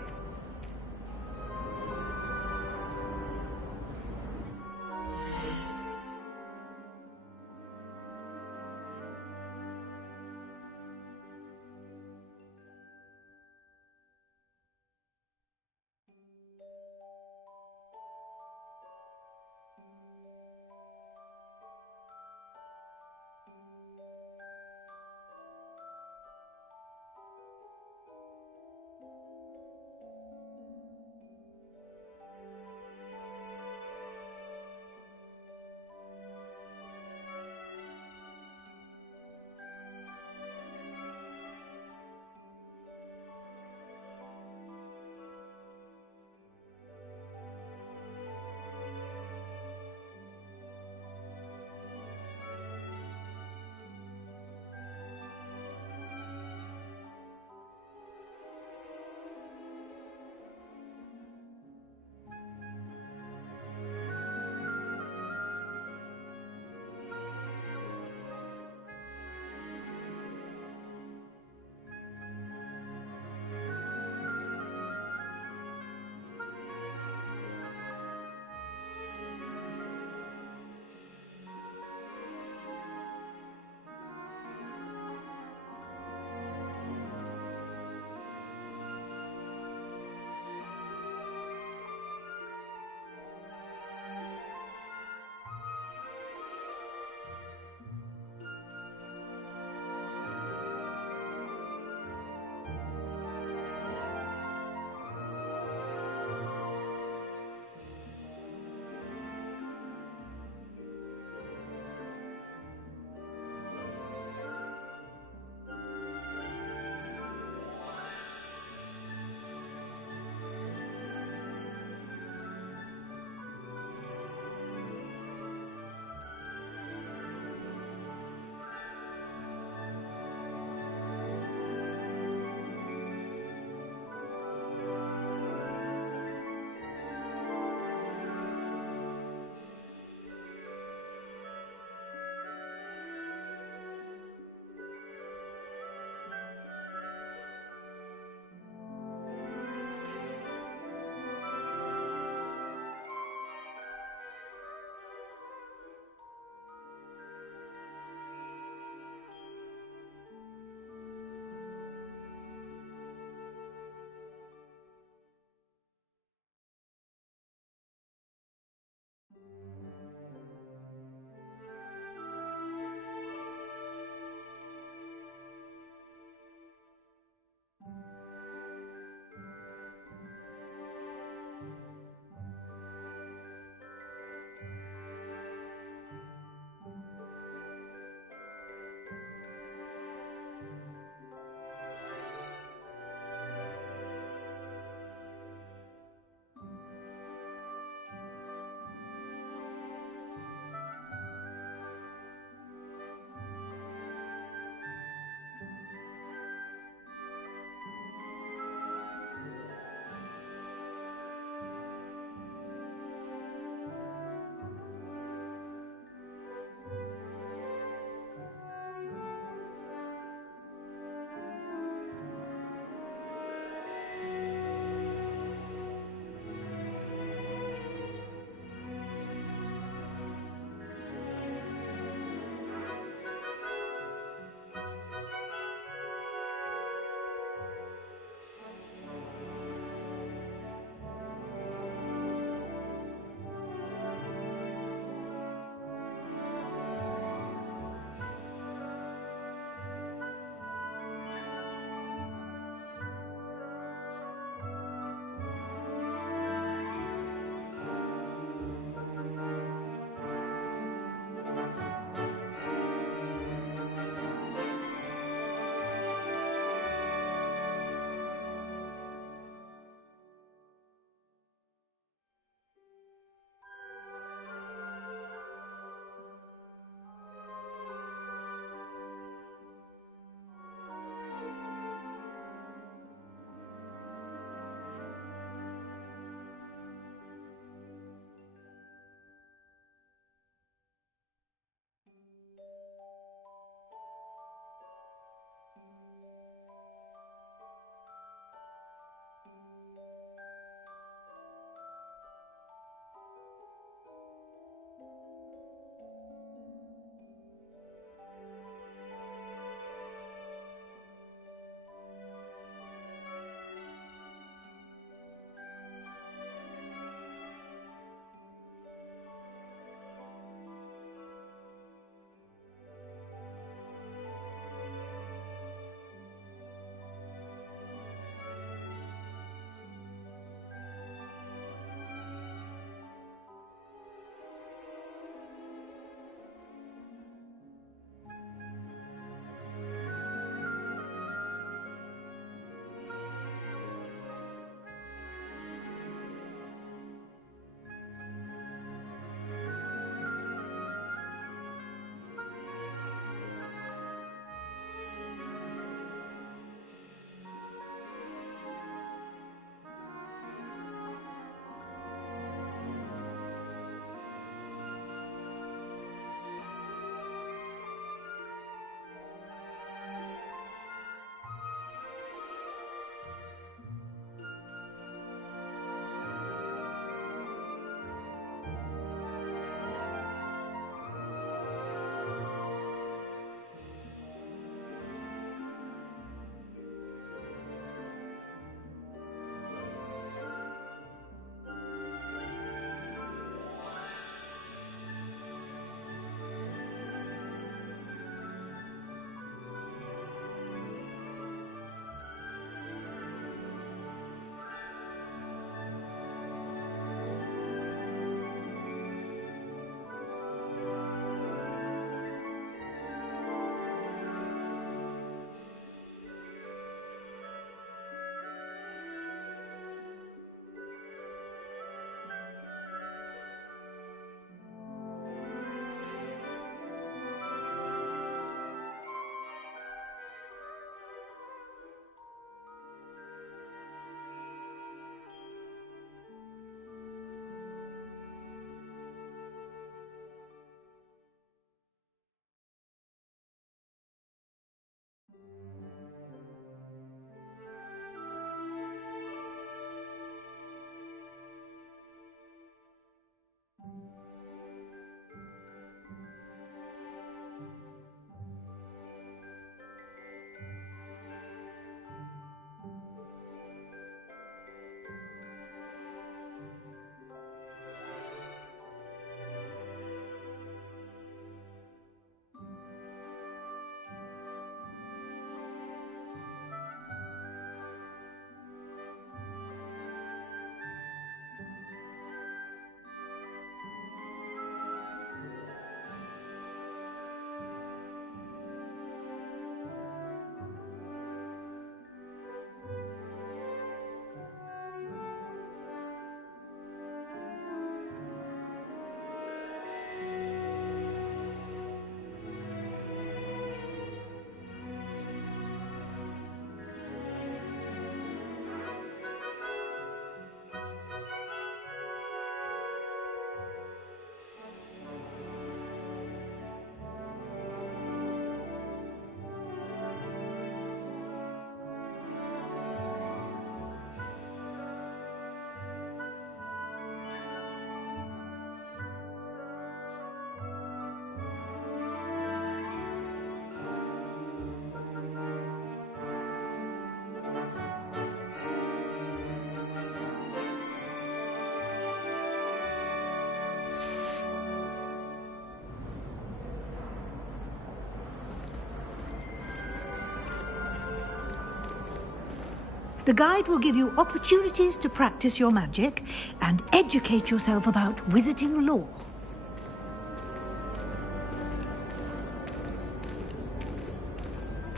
The guide will give you opportunities to practice your magic and educate yourself about wizarding lore.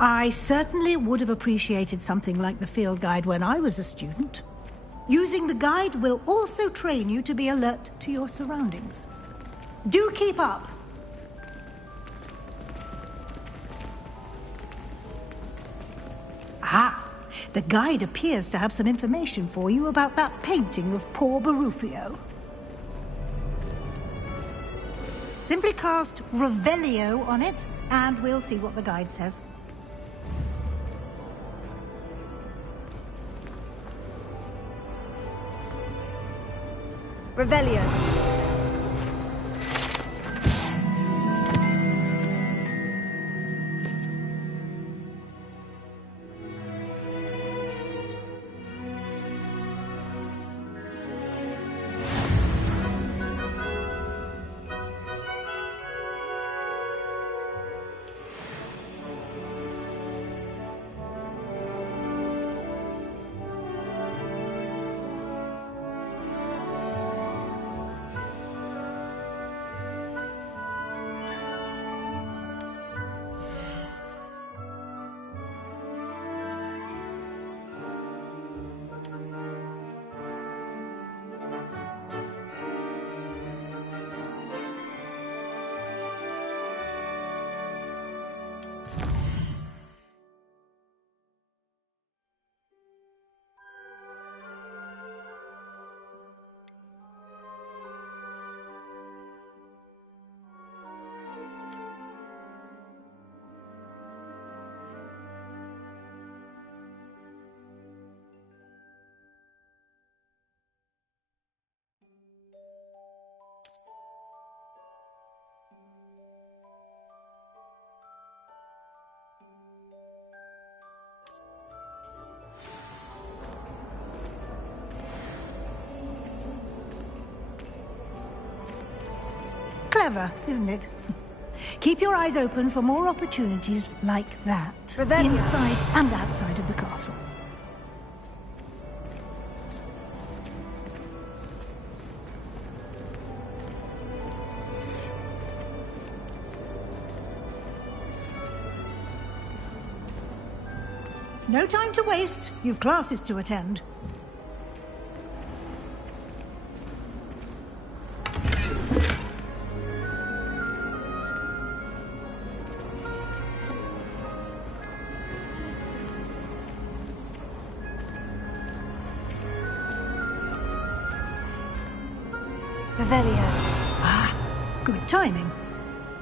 I certainly would have appreciated something like the field guide when I was a student. Using the guide will also train you to be alert to your surroundings. Do keep up! Ah! The guide appears to have some information for you about that painting of poor Barufio. Simply cast Revelio on it, and we'll see what the guide says. Revelio. Clever, isn't it? Keep your eyes open for more opportunities like that, inside and outside of the castle. No time to waste. You've classes to attend. Revelio. Ah, good timing.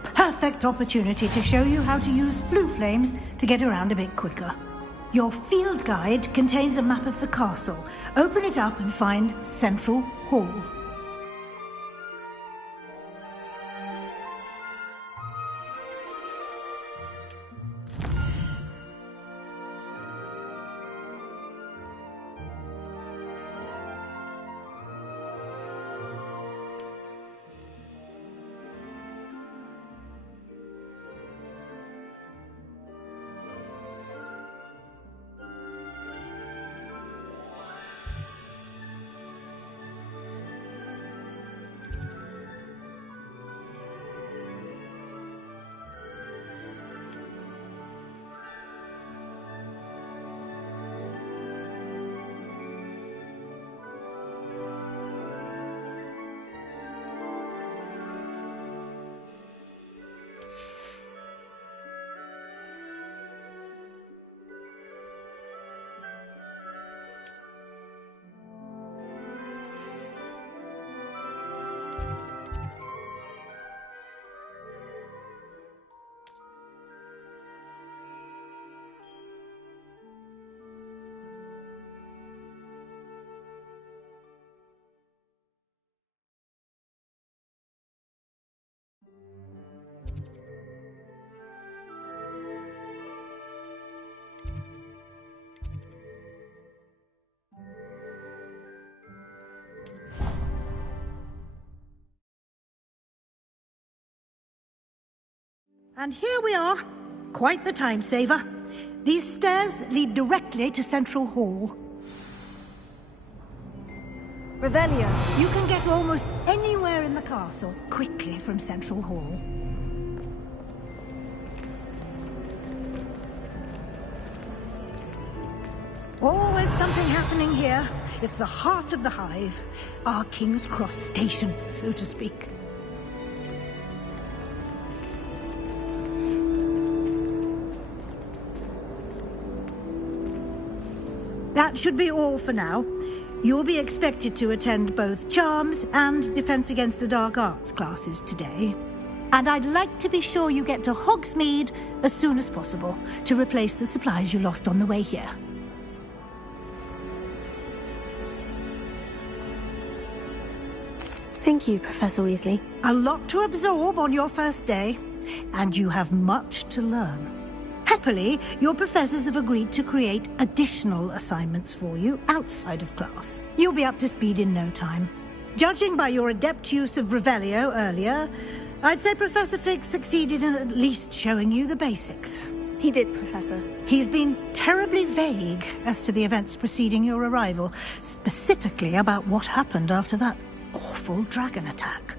Perfect opportunity to show you how to use flue flames to get around a bit quicker. Your field guide contains a map of the castle. Open it up and find Central Hall. And here we are. Quite the time saver. These stairs lead directly to Central Hall. Revelio. You can get almost anywhere in the castle quickly from Central Hall. Always something happening here. It's the heart of the hive. Our King's Cross station, so to speak. That should be all for now. You'll be expected to attend both Charms and Defense Against the Dark Arts classes today. And I'd like to be sure you get to Hogsmeade as soon as possible to replace the supplies you lost on the way here. Thank you, Professor Weasley. A lot to absorb on your first day, and you have much to learn. Happily, your professors have agreed to create additional assignments for you outside of class. You'll be up to speed in no time. Judging by your adept use of Revelio earlier, I'd say Professor Fig succeeded in at least showing you the basics. He did, Professor. He's been terribly vague as to the events preceding your arrival, specifically about what happened after that awful dragon attack.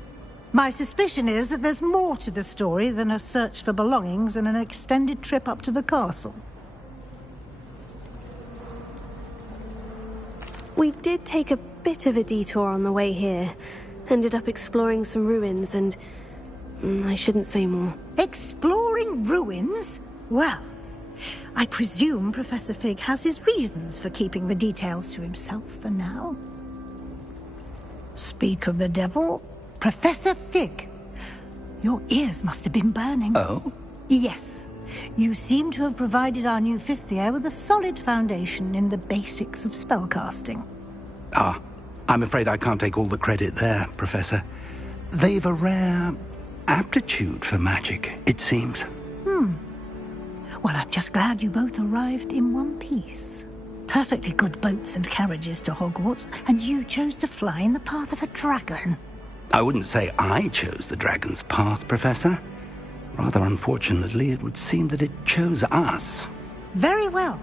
My suspicion is that there's more to the story than a search for belongings and an extended trip up to the castle. We did take a bit of a detour on the way here. Ended up exploring some ruins and... I shouldn't say more. Exploring ruins? Well, I presume Professor Fig has his reasons for keeping the details to himself for now. Speak of the devil, Professor Fig. Your ears must have been burning. Oh? Yes. You seem to have provided our new fifth year with a solid foundation in the basics of spellcasting. Ah, I'm afraid I can't take all the credit there, Professor. They've a rare aptitude for magic, it seems. Well, I'm just glad you both arrived in one piece. Perfectly good boats and carriages to Hogwarts, and you chose to fly in the path of a dragon. I wouldn't say I chose the dragon's path, Professor. Rather unfortunately, it would seem that it chose us. Very well.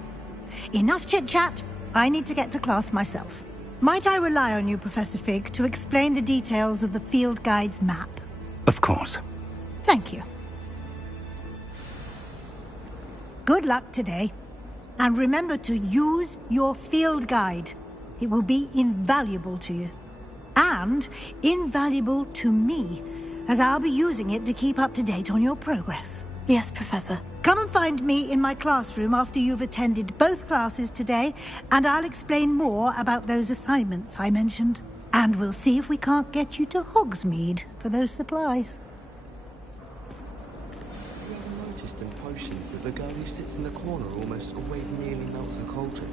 Enough chit-chat. I need to get to class myself. Might I rely on you, Professor Fig, to explain the details of the field guide's map? Of course. Thank you. Good luck today. And remember to use your field guide. It will be invaluable to you. And invaluable to me, as I'll be using it to keep up to date on your progress. Yes, Professor. Come and find me in my classroom after you've attended both classes today, and I'll explain more about those assignments I mentioned. And we'll see if we can't get you to Hogsmeade for those supplies. In potions that the girl who sits in the corner almost always nearly melts her cauldron.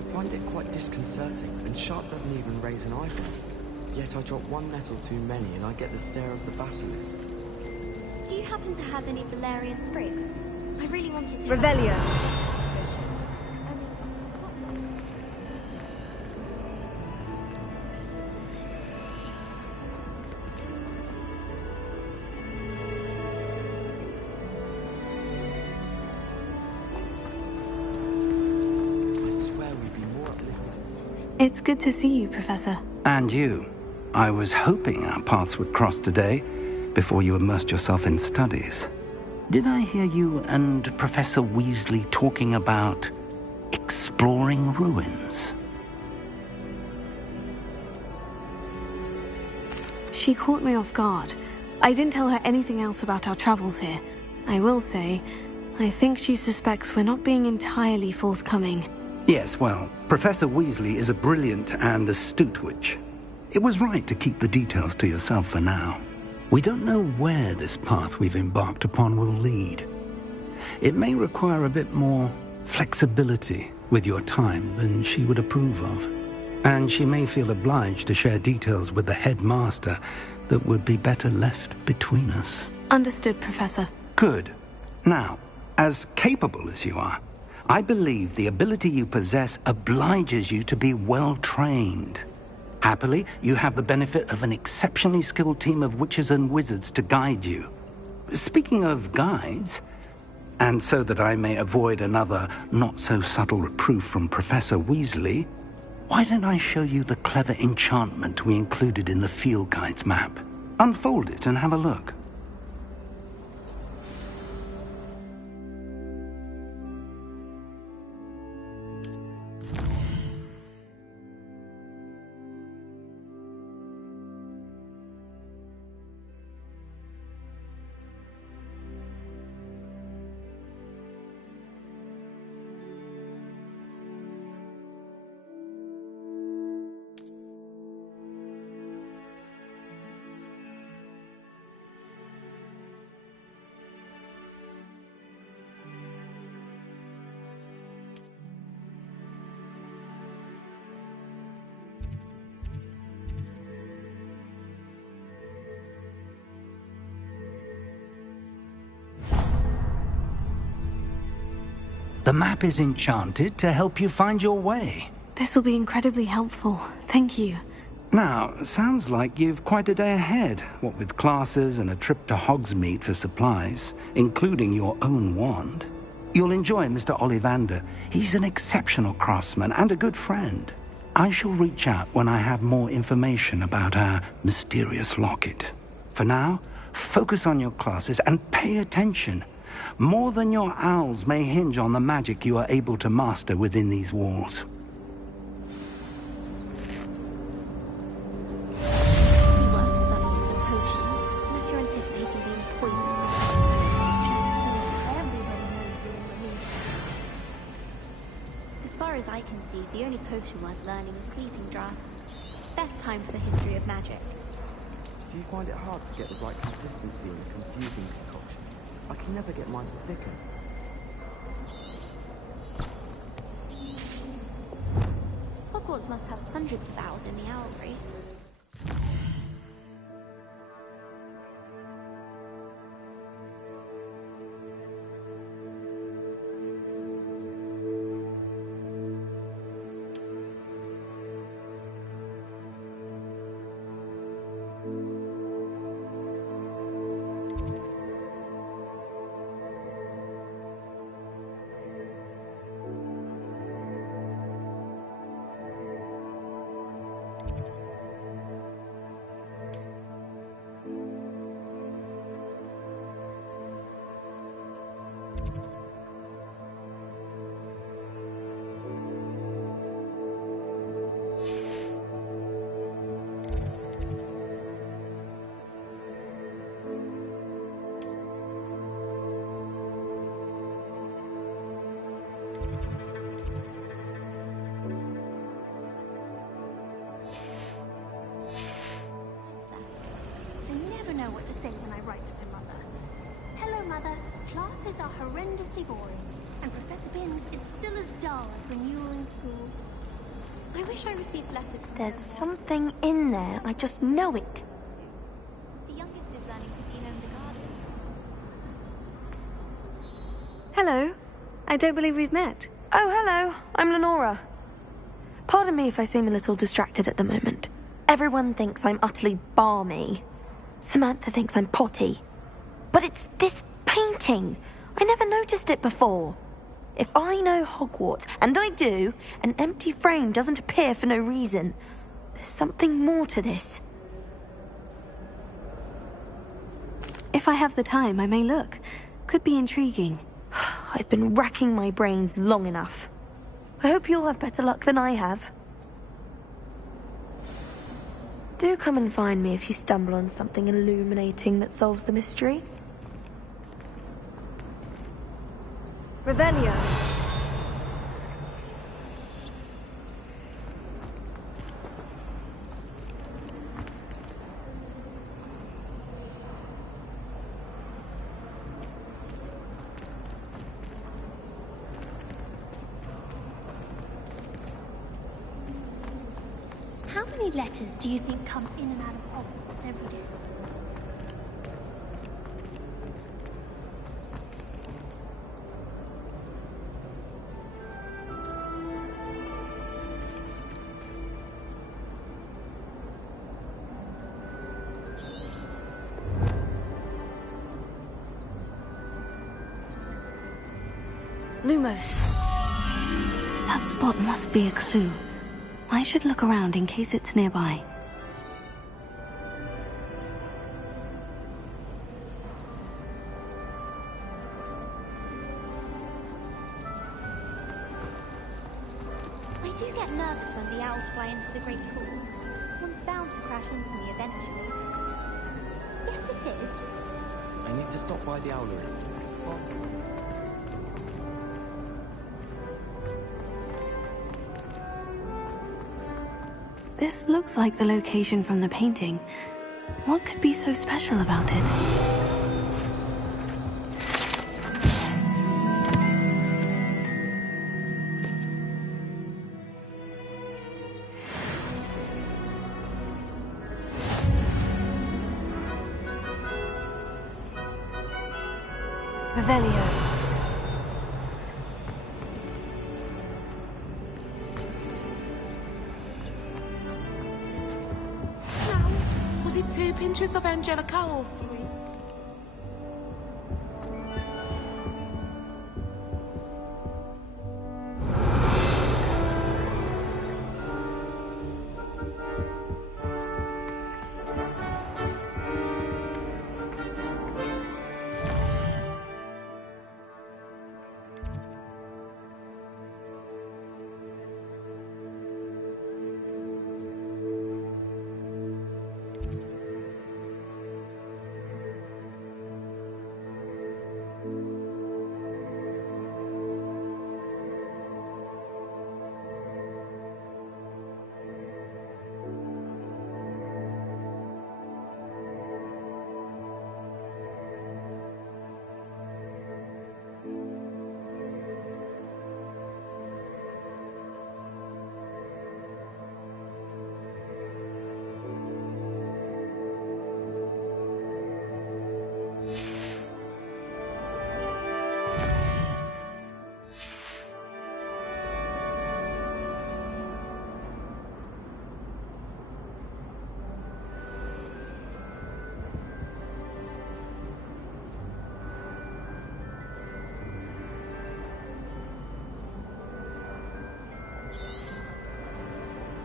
I find it quite disconcerting, and Sharp doesn't even raise an eyebrow. Yet I drop one nettle too many and I get the stare of the basilisk. Do you happen to have any Valerian sprigs? I really wanted to... Revelio. It's good to see you, Professor. And you. I was hoping our paths would cross today, before you immersed yourself in studies. Did I hear you and Professor Weasley talking about exploring ruins? She caught me off guard. I didn't tell her anything else about our travels here. I will say, I think she suspects we're not being entirely forthcoming. Yes, well, Professor Weasley is a brilliant and astute witch. It was right to keep the details to yourself for now. We don't know where this path we've embarked upon will lead. It may require a bit more flexibility with your time than she would approve of. And she may feel obliged to share details with the headmaster that would be better left between us. Understood, Professor. Good. Now, as capable as you are, I believe the ability you possess obliges you to be well-trained. Happily, you have the benefit of an exceptionally skilled team of witches and wizards to guide you. Speaking of guides, and so that I may avoid another not-so-subtle reproof from Professor Weasley, Why don't I show you the clever enchantment we included in the field guide's map? Unfold it and have a look. The map is enchanted to help you find your way. This will be incredibly helpful. Thank you. Now, sounds like you've quite a day ahead, what with classes and a trip to Hogsmeade for supplies, including your own wand. You'll enjoy Mr. Ollivander. He's an exceptional craftsman and a good friend. I shall reach out when I have more information about our mysterious locket. For now, focus on your classes and pay attention. More than your owls may hinge on the magic you are able to master within these walls. As far as I can see, the only potion worth learning is Sleeping Draught. Best time for the history of magic. Do you find it hard to get the right consistency in a confusing concoction? I can never get mine to thicken. Hogwarts must have hundreds of owls in the owlry. Know what to say when I write to my mother. Hello, Mother. Classes are horrendously boring, and Professor Binns is still as dull as when you were in school. I wish I received letters from There's something in there. I just know it. The youngest is learning to genome the garden. Hello. I don't believe we've met. Oh, hello. I'm Lenora. Pardon me if I seem a little distracted at the moment. Everyone thinks I'm utterly balmy. Samantha thinks I'm potty. But it's this painting. I never noticed it before. If I know Hogwarts, and I do, an empty frame doesn't appear for no reason. There's something more to this. If I have the time, I may look. Could be intriguing. I've been racking my brains long enough. I hope you'll have better luck than I have. Do come and find me if you stumble on something illuminating that solves the mystery. Revelio. How many letters do you think come in and out of Hogwarts every day? Lumos. That spot must be a clue. I should look around in case it's nearby. I do get nervous when the owls fly into the great pool. One's bound to crash into me eventually. Yes, it is. I need to stop by the owlery. This looks like the location from the painting. What could be so special about it? Revelio. Was it 2 pinches of Angelica or 3?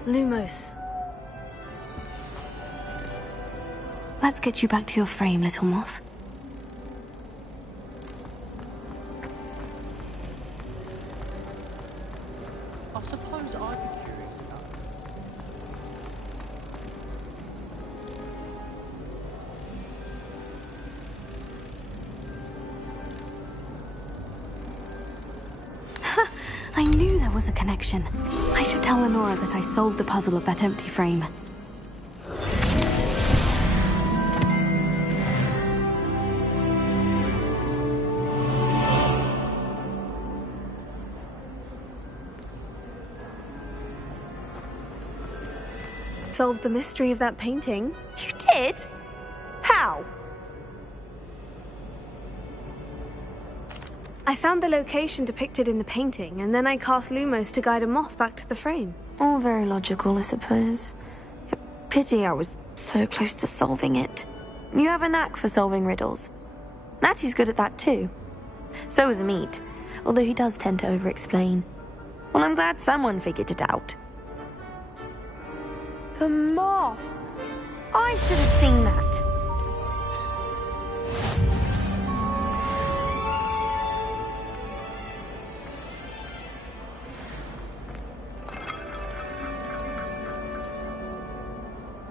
Lumos. Let's get you back to your frame, little moth. I suppose I'd be curious enough. I knew there was a connection. I should tell Lenora that I solved the puzzle of that empty frame. Solved the mystery of that painting. You did? How? I found the location depicted in the painting, and then I cast Lumos to guide a moth back to the frame. All very logical, I suppose. Pity I was so close to solving it. You have a knack for solving riddles. Natty's good at that too. So is Meat, although he does tend to over-explain. Well, I'm glad someone figured it out. The moth! I should have seen that.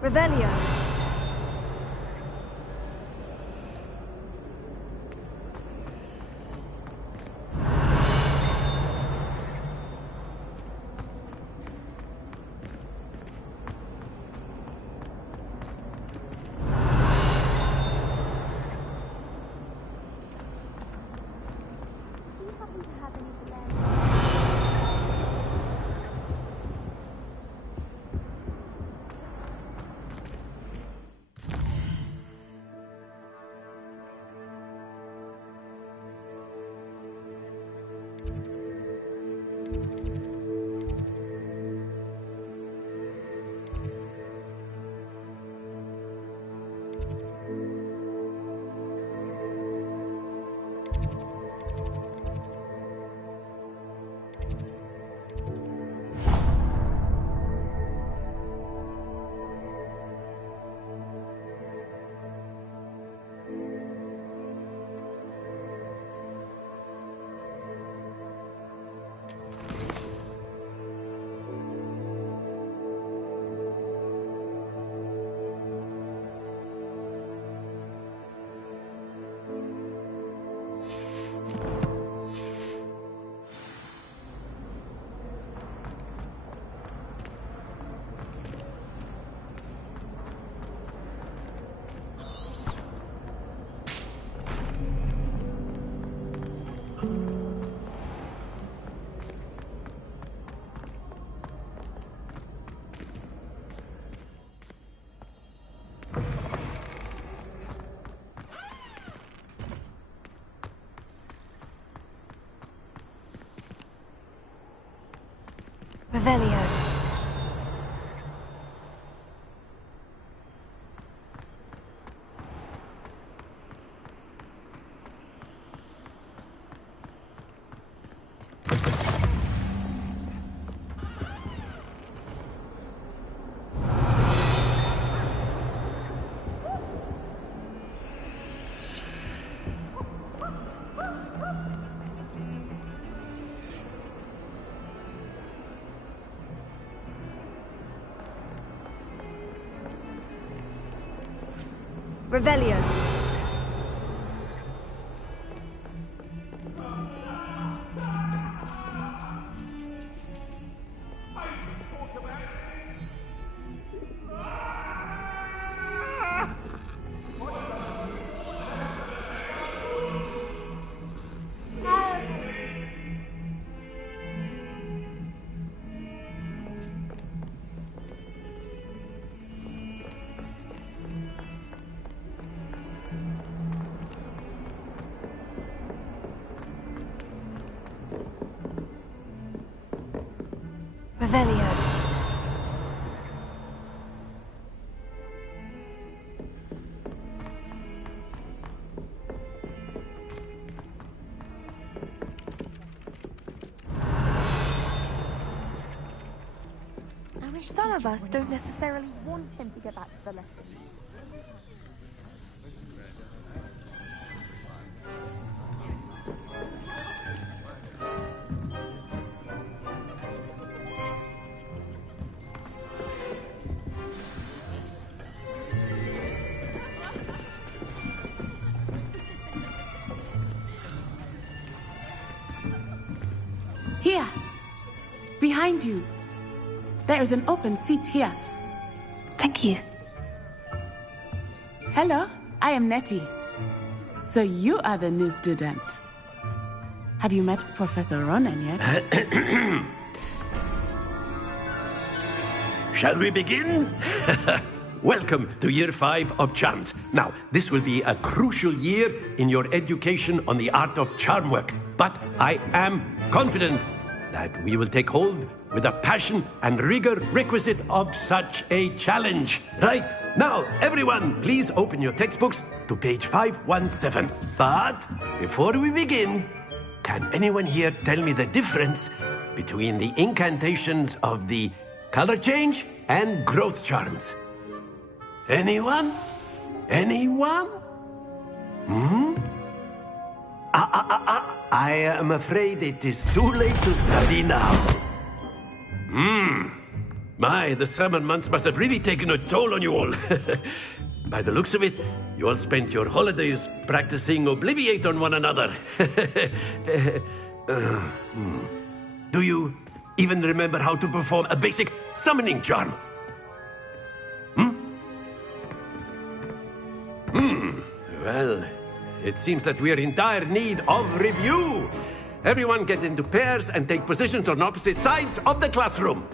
Revelio. Revelio. Revelio. Revelio. Some of us don't necessarily want him to get back to the lesson. Here. Behind you. There is an open seat here. Thank you. Hello, I am Nettie. So you are the new student. Have you met Professor Ronan yet? Shall we begin? Welcome to Year 5 of Charms. Now, this will be a crucial year in your education on the art of charm work. But I am confident that we will take hold with the passion and rigor requisite of such a challenge. Right, now, everyone, please open your textbooks to page 517. But before we begin, can anyone here tell me the difference between the incantations of the color change and growth charms? Anyone? Anyone? I am afraid it is too late to study now. My, the summer months must have really taken a toll on you all. By the looks of it, you all spent your holidays practicing Obliviate on one another. Do you even remember how to perform a basic summoning charm? Well, it seems that we are in dire need of review. Everyone get into pairs and take positions on opposite sides of the classroom.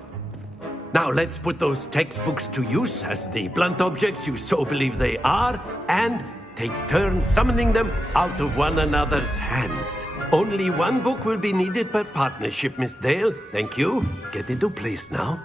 Now let's put those textbooks to use as the blunt objects you so believe they are, and take turns summoning them out of one another's hands. Only one book will be needed per partnership, Miss Dale. Thank you. Get into place now.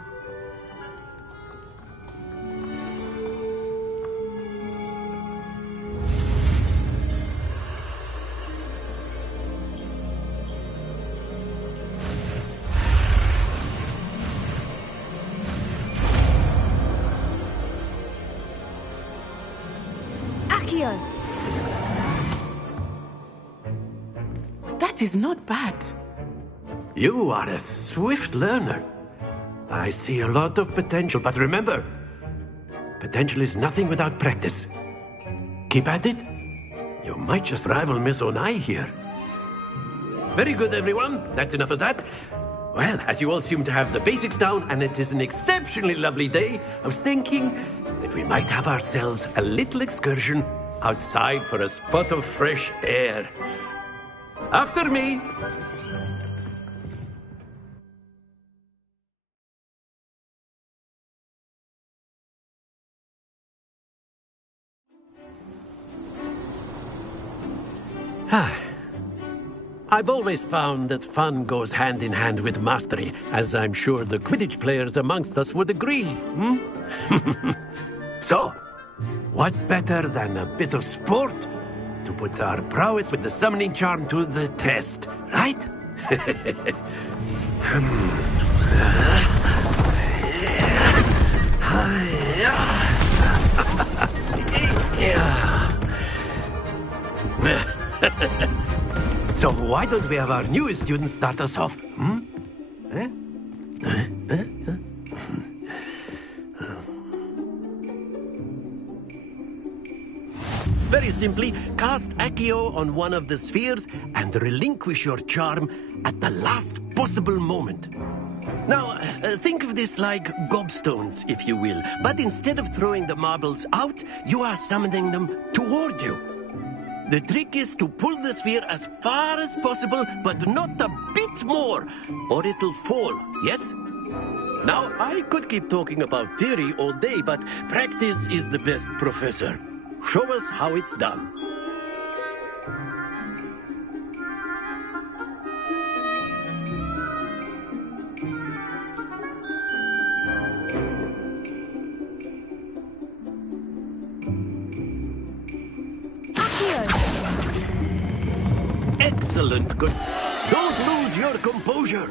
That is not bad. You are a swift learner. I see a lot of potential, but remember, potential is nothing without practice. Keep at it. You might just rival Miss Onai here. Very good, everyone. That's enough of that. Well, as you all seem to have the basics down, and it is an exceptionally lovely day, I was thinking that we might have ourselves a little excursion outside for a spot of fresh air. After me. I've always found that fun goes hand in hand with mastery, as I'm sure the Quidditch players amongst us would agree. So, what better than a bit of sport to put our prowess with the summoning charm to the test, right? So why don't we have our newest student start us off? Very simply, cast Accio on one of the spheres and relinquish your charm at the last possible moment. Now, think of this like gobstones, if you will, but instead of throwing the marbles out, you are summoning them toward you. The trick is to pull the sphere as far as possible, but not a bit more, or it'll fall, yes? Now, I could keep talking about theory all day, but practice is the best professor. Show us how it's done. Excellent. Good. Don't lose your composure.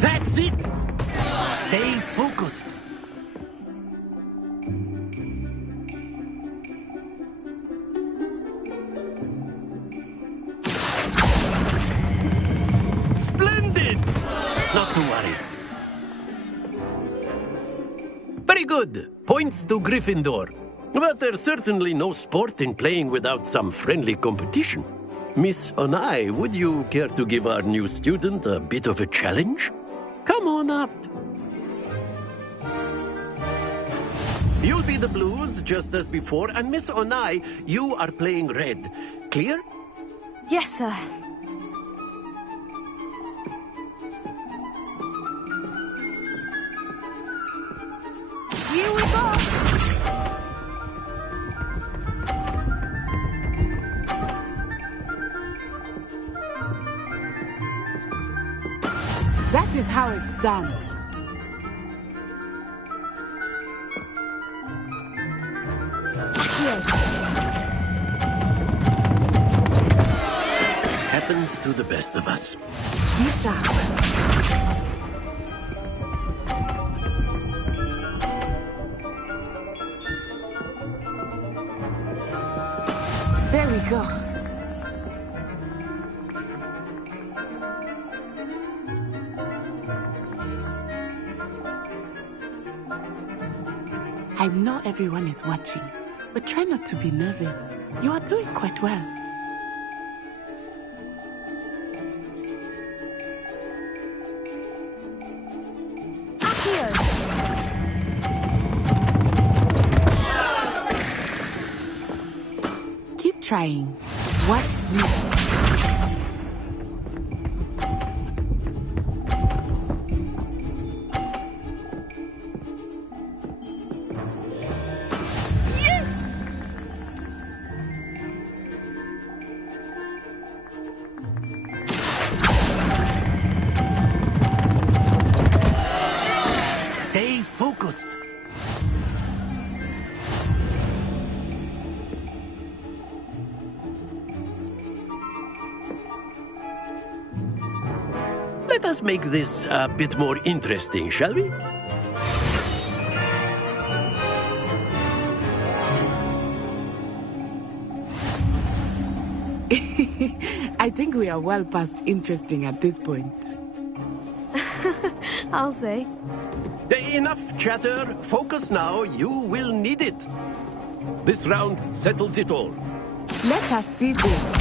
That's it. Stay focused. Splendid. Not to worry. Very good. Points to Gryffindor. But there's certainly no sport in playing without some friendly competition. Miss Onai, would you care to give our new student a bit of a challenge? Come on up. You'll be the blues, just as before, and Miss Onai, you are playing red. Clear? Yes, sir. Here we go! That is how it's done. Happens to the best of us. Be sharp. There we go. I know everyone is watching, but try not to be nervous. You are doing quite well. Keep trying. Watch this. Stay focused. Let us make this a bit more interesting, shall we? I think we are well past interesting at this point. I'll say. Enough chatter. Focus now. You will need it. This round settles it all. Let us see this.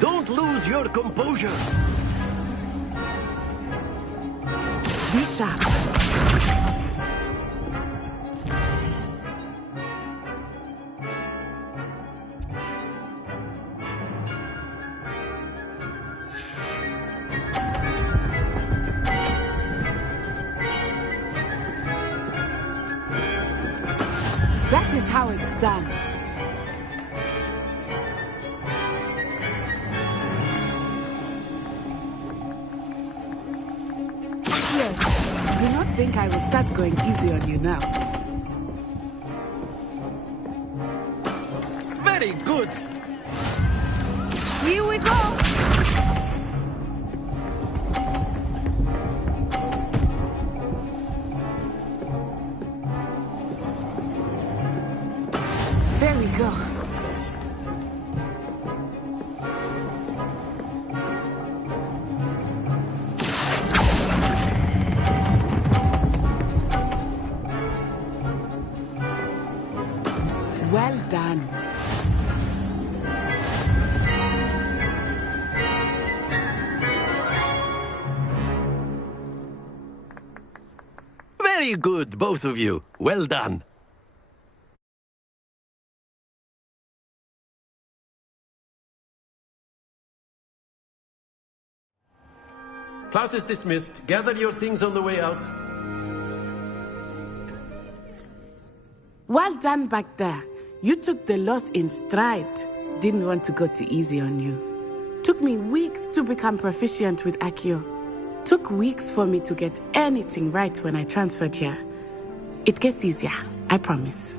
Don't lose your composure. sharp. That is how it's done. Here, do not think I will start going easy on you now. Very good. Here we go. There we go. Well done. Very good, both of you. Well done. Class is dismissed. Gather your things on the way out. Well done back there. You took the loss in stride. Didn't want to go too easy on you. Took me weeks to become proficient with Accio. Took weeks for me to get anything right when I transferred here. It gets easier, I promise.